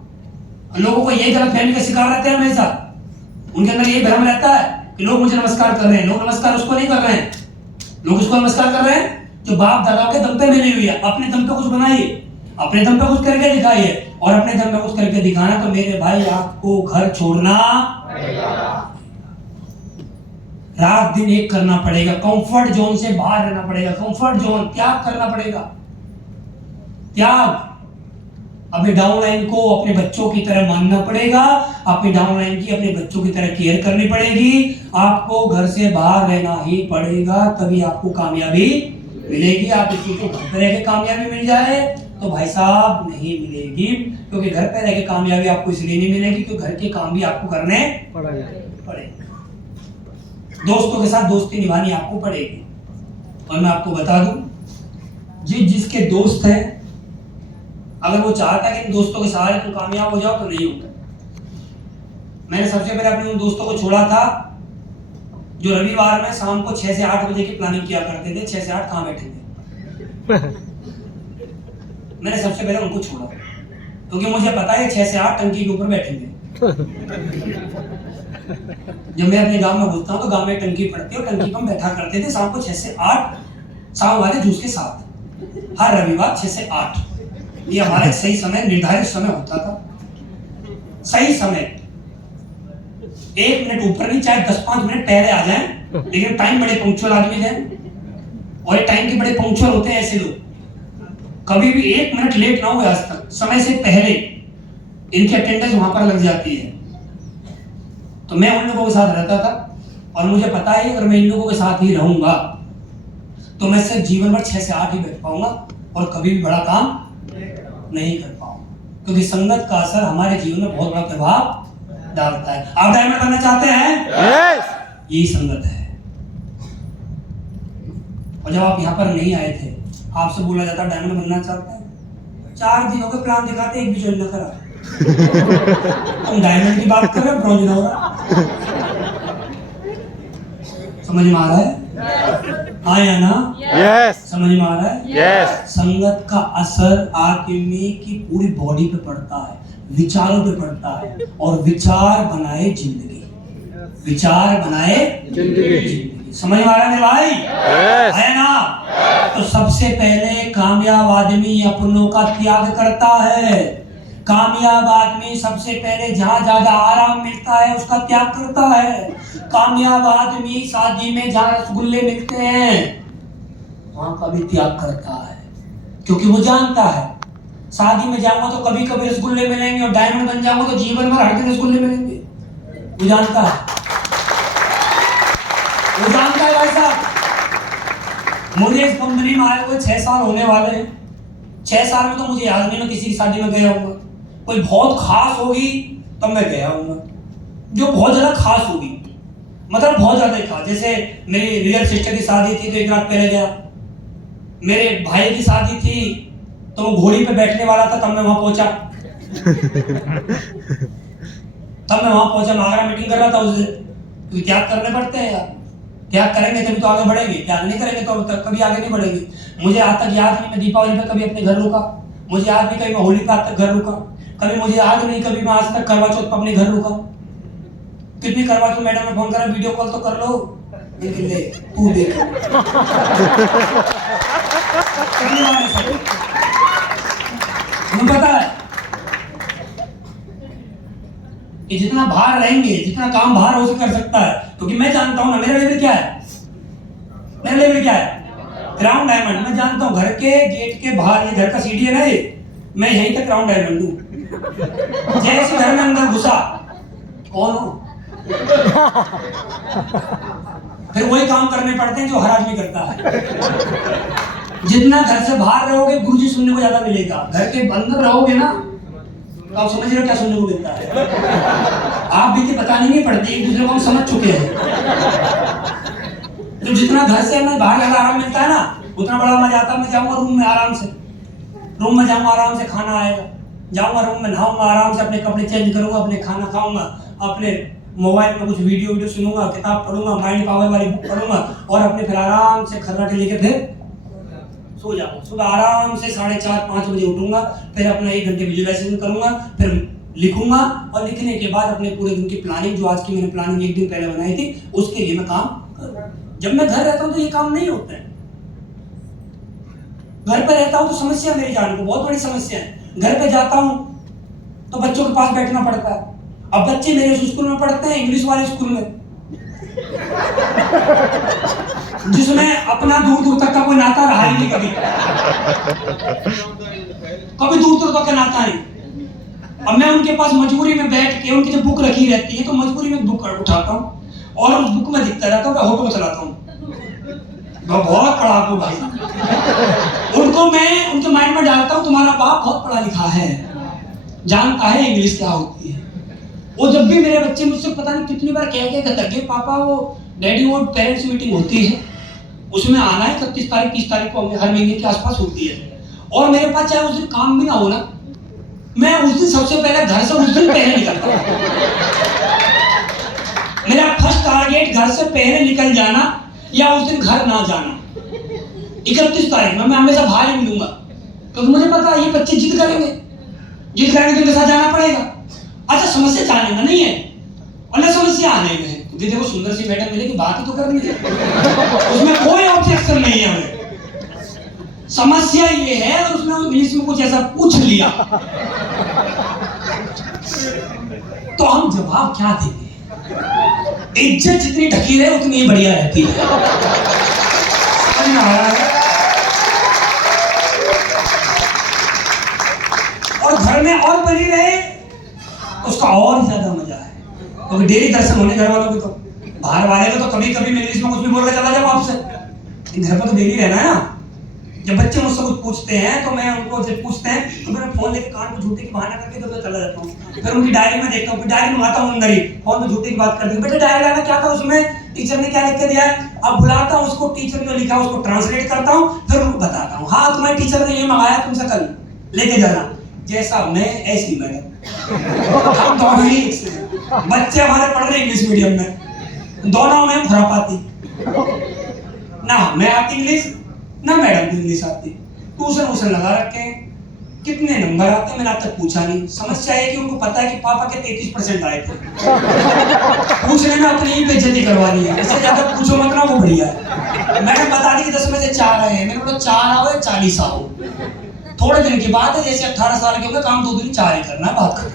लोगों को ये गलत फहमी का शिकार रहते हैं हमेशा, उनके अंदर ये भ्रम रहता है कि लोग मुझे नमस्कार कर रहे हैं। लोग नमस्कार उसको नहीं कर रहे हैं, लोग उसको नमस्कार कर रहे हैं जो बाप दादा के दम पे मिली हुई है। अपने दम पे कुछ बनाइए, अपने दम पे कुछ करके दिखाइए, और अपने दम पे कुछ करके दिखाना तो मेरे भाई आपको घर छोड़ना रात दिन एक करना पड़ेगा, कंफर्ट जोन से बाहर रहना पड़ेगा, कंफर्ट जोन त्याग करना पड़ेगा, त्याग। अपने डाउनलाइन को अपने बच्चों की तरह मानना पड़ेगा, अपने डाउनलाइन की अपने बच्चों की तरह केयर करनी पड़ेगी। आपको घर से बाहर रहना ही पड़ेगा, तभी आपको कामयाबी मिलेगी। आप इसी को घर पर रह के कामयाबी मिल जाए तो भाई साहब नहीं मिलेगी, क्योंकि घर पर रह के कामयाबी आपको इसलिए नहीं मिलेगी क्योंकि घर के काम भी आपको करने पड़ेंगे, दोस्तों के साथ दोस्ती निभानी आपको पड़ेगी। और मैं आपको बता दूं, जिसके दोस्त हैं अगर वो चाहता है कि इन दोस्तों के सहारे तुम कामयाब हो जाओ तो नहीं होता। मैंने सबसे पहले अपने उन दोस्तों को छोड़ा था जो रविवार में शाम को 6 से 8 बजे की प्लानिंग किया करते थे। 6 से 8 कहाँ बैठे थे मैंने सबसे पहले उनको छोड़ा, क्योंकि मुझे पता है 6 से 8 टंकी के ऊपर बैठेंगे। जब मैं अपने गांव में घुसता हूँ तो गांव में टंकी पड़ती है और टंकी पर हम बैठा करते थे शाम को 6 से 8 शाम वाले जूस के साथ, हर रविवार 6 से 8। ये हमारा सही समय, निर्धारित समय होता था, सही समय। 1 मिनट ऊपर नहीं, चाहे 10-5 मिनट पहले आ जाएं, लेकिन टाइम बड़े पंक्चुअल आदमी हैं, और ये टाइम के बड़े पंक्चुअल होते हैं ऐसे लोग। कभी भी 1 मिनट लेट ना हुए आज तक, समय से पहले इनकी अटेंडेंस वहां पर लग जाती है। तो मैं उन लोगों के साथ रहता था और मुझे पता है अगर मैं इन लोगों के साथ ही रहूंगा तो मैं सिर्फ जीवन भर 6 से 8 ही बैठ पाऊंगा और कभी भी बड़ा काम नहीं कर पाऊंगा, क्योंकि संगत का असर हमारे जीवन में बहुत बड़ा प्रभाव डालता है। आप डायमंड बनना चाहते हैं? यही संगत है। और जब आप यहाँ पर नहीं आए थे, आपसे बोला जाता डायमंड बनना चाहते हैं, 4 दिनों के प्लान दिखाते, एक भी ज्वाइन न करा। तुम डायमंड की बात कर रहे हो, ब्रॉन्ज ना हो रहा। समझ में आ रहा है? आया ना? यस। समझ में आ रहा है? यस। संगत का असर आदमी की पूरी बॉडी पे पड़ता है, विचारों पे पड़ता है, और विचार बनाए जिंदगी, विचार बनाए जिंदगी। समझ में आ रहा है मेरे भाई? यस। है ना? तो सबसे पहले कामयाब आदमी अपनों का त्याग करता है। कामयाब आदमी सबसे पहले जहाँ ज्यादा आराम मिलता है उसका त्याग करता है। कामयाब आदमी शादी में जहाँ रसगुल्ले मिलते हैं वहां का भी त्याग करता है, क्योंकि वो जानता है शादी में जाऊंगा तो कभी कभी रसगुल्ले मिलेंगे और डायमंड बन जाऊंगा तो जीवन भर हर दिन रसगुल्ले मिलेंगे। वो जानता है, वो जानता है भाई साहब। मुझे इस कंपनी में आए हुए 6 साल होने वाले हैं। 6 साल में तो मुझे याद नहीं मैं किसी की शादी में गया हूँ। कोई बहुत खास होगी तब मैं गया हूँ, जो बहुत ज्यादा खास होगी, मतलब बहुत ज्यादा खास। जैसे मेरी रियल सिस्टर की शादी थी तो 1 रात पहले गया। मेरे भाई की शादी थी तो वो घोड़ी पे बैठने वाला था, तब मैं वहां पहुंचा। मैं आगरा मीटिंग कर रहा था उससे, क्योंकि त्याग करने पड़ते हैं यार। त्याग करेंगे तभी तो आगे बढ़ेंगे, त्याग नहीं करेंगे तो कभी आगे नहीं बढ़ेंगे। मुझे आज तक याद नहीं मैं दीपावली पे कभी अपने घर रुका, मुझे याद नहीं कभी मैं होली पे आज तक घर रुका, कभी मुझे याद नहीं कभी मैं आज तक करवा चौथ पे अपने घर रुका। कितनी करवा चौथ मैडम ने फोन करा, वीडियो कॉल तो कर लो, लेकिन ले तू देख। पता है कि जितना बाहर रहेंगे, जितना काम बाहर हो कर सकता है, क्योंकि मैं जानता हूं ना मेरा लेवल क्या है। मेरा लेवल क्या है? Crown diamond. मैं जानता हूं घर के गेट के बाहर, ये घर का सीढ़ी है ना, ये मैं यहीं तक क्राउन डायमंड हूं। जैसे घर में अंदर घुसा, कौन हो? फिर वही काम करने पड़ते हैं जो हर आदमी करता है। जितना घर से बाहर रहोगे गुरुजी सुनने को ज्यादा मिलेगा, घर के अंदर रहोगे ना तो आप समझ रहे हो क्या सुनने को मिलता है। आप भी बतानी नहीं पड़ती, एक दूसरे को हम समझ चुके हैं। तो जितना घर से हमें बाहर ज्यादा आराम मिलता है ना, उतना बड़ा मजा आता है। मैं जाऊंगा रूम में आराम से, रूम में जाऊंगा आराम से, खाना आएगा, जाऊंगा रूम में नहाऊंगा आराम से, अपने कपड़े चेंज करूंगा, अपने खाना खाऊंगा, अपने मोबाइल में कुछ वीडियो सुनूंगा, किताब पढ़ूंगा, माइंड पावर वाली बुक पढ़ूंगा, और अपने फिर आराम से खर्राटे लेके फिर सो जाऊंगा। सुबह आराम से 4:30-5 बजे उठूंगा, फिर अपना 1 घंटे विजुअलाइजेशन करूंगा, फिर लिखूंगा, और लिखने के बाद अपने पूरे दिन की प्लानिंग, जो आज की मैंने प्लानिंग 1 दिन पहले बनाई थी, उसके लिए मैं काम करूंगा। जब मैं घर रहता हूं तो ये काम नहीं होता है। घर पे रहता हूं तो समस्या मेरी जान को बहुत बड़ी समस्या है। घर पे जाता हूं तो बच्चों के पास बैठना पड़ता है। अब बच्चे मेरे उस स्कूल में पढ़ते हैं, इंग्लिश वाले स्कूल में, जिसमें अपना दूर दूर तक का कोई नाता रहा ही नहीं, कभी दूर दूर तक का नाता नहीं। अब मैं उनके पास मजबूरी में बैठ के, उनकी जो बुक रखी रहती है तो मजबूरी में बुक उठाता हूँ और उस बुक में दिखता रहता हूँ, मैं ऑटो चलाता हूँ। बहुत पढ़ाकू भाई। उनको मैं उनके माइंड में डालता हूँ तुम्हारा बाप बहुत पढ़ा लिखा है, जानता है इंग्लिश क्या होती है। वो जब भी मेरे बच्चे मुझसे पता नहीं कितनी बार कह के पापा वो डैडी वो पेरेंट्स मीटिंग होती है, उसमें आना है 31 तारीख 30 तारीख को हर महीने के आसपास होती है, और मेरे पास चाहे उस दिन काम भी ना हो ना, मैं उस दिन सबसे पहले घर से उस दिन पहले निकलता हूँ। मेरा फर्स्ट टारगेट घर से पहले निकल जाना या उस दिन घर ना जाना। 31 तारीख में मैं हमेशा बाहर ही मिलूंगा, क्योंकि मुझे पता है ये बच्चे जिद करेंगे तो उनके साथ जाना पड़ेगा। अच्छा, समस्या जाने में नहीं है और न समस्या आने में है, क्योंकि देखो सुंदर सी मैडम मिलेगी, बात ही तो करनी है, उसमें कोई ऑब्जेक्शन नहीं है हमें। समस्या ये है और उसने इंग्लिश में कुछ ऐसा पूछ लिया तो हम जवाब क्या देंगे? इज्जत जितनी ढकी रहे उतनी ही बढ़िया रहती है। और घर में और बनी रहे उसका और ज्यादा मजा है। क्योंकि डेली दर्शन होने घर वालों के, तो बाहर वाले को तो कभी कभी मैं इंग्लिश में कुछ भी बोल के चला जाऊँ आपसे, घर पर तो डेली रहना है ना। जब बच्चे मुझसे कुछ पूछते हैं तो मैं उनको जब पूछते हैं तो मैं फोन लेके कान पे झूठे की बहाना करके तो चला जाता हूँ। फिर उनकी डायरी में देखता हूँ, फिर डायरी मंगाता हूँ अंदर ही, फोन पे झूठे की बात करते हूँ, बेटा डायरी लाना क्या था उसमें टीचर ने क्या लिख के दिया है। अब बुलाता हूँ उसको, टीचर ने लिखा उसको ट्रांसलेट करता हूँ, फिर उनको बताता हूँ, हाँ तुम्हारे टीचर ने ये मंगाया तुमसे कल लेके जाना, जैसा मैं ऐसी मैडम। हम दोनों ही बच्चे हमारे पढ़ रहे इंग्लिश मीडियम में, दोनों में खुरापाती, ना मैं आती इंग्लिश ना मैडम की इंग्लिश आती। ट्यूशन लगा रखे हैं, कितने नंबर आते हैं मैंने आज तक पूछा नहीं। समस्या है कि उनको पता है कि पापा के 33% आए थे, पूछने में अपनी ही बेइज्जती करवा ली है। इससे ज्यादा पूछो मत ना, वो बढ़िया है। मैडम बता दी कि 10 में से 4 आए हैं, मैंने बोला 4 आओ 40 आओ। थोड़े दिन की बात है, जैसे 18 साल के हो गए, काम 2 दिन 4 ही करना है, बात खत्म।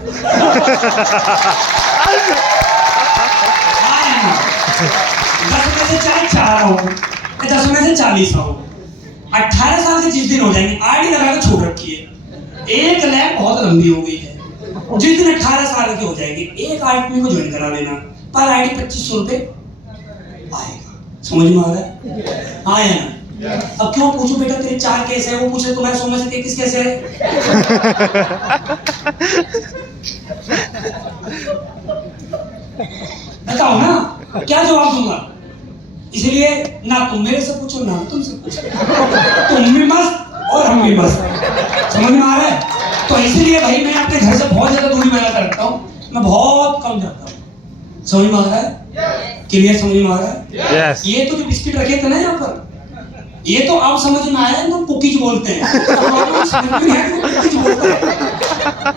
10 में से 4 आओ, 10 में से 40 आओ। 18 साल के जिस दिन हो जाएंगे, आईडी लगा के छोड़ रखी है, एक लैब बहुत लंबी हो गई है। जिस दिन 18 साल के हो जाएंगे, एक आदमी को ज्वाइन करा देना, पर आईडी 2500 रुपए आएगा। समझ में आ रहा है? हाँ या ना? अब क्यों पूछो बेटा तेरे 4 केस है, वो पूछे तुम्हारे 100 में से 33 कैसे है? बताओ ना, क्या जवाब दूंगा? इसलिए ना तुम मेरे से पूछो ना तुमसे पूछो, तुम भी मस्त और हम भी मस्त। समझ में आ रहा है? तो इसलिए भाई मैं अपने घर से बहुत ज्यादा दूरी बनाकर रखता हूँ, मैं बहुत कम जाता हूँ। समझ में आ रहा है? क्लियर समझ में आ रहा है? ये तो जो बिस्किट रखे थे ना यहाँ पर, ये तो अब समझ में आया है, तो कुकीज बोलते हैं।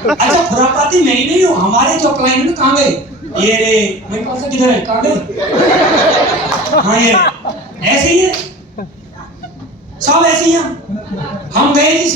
अच्छा खुरापाती मैं ही नहीं हूँ, हमारे जो क्लाइंट में कहाँ गए ये रे, मेरे पास किधर है, कहाँ गए? हाँ ये ऐसे ही है, सब ऐसे ही हैं। हम गए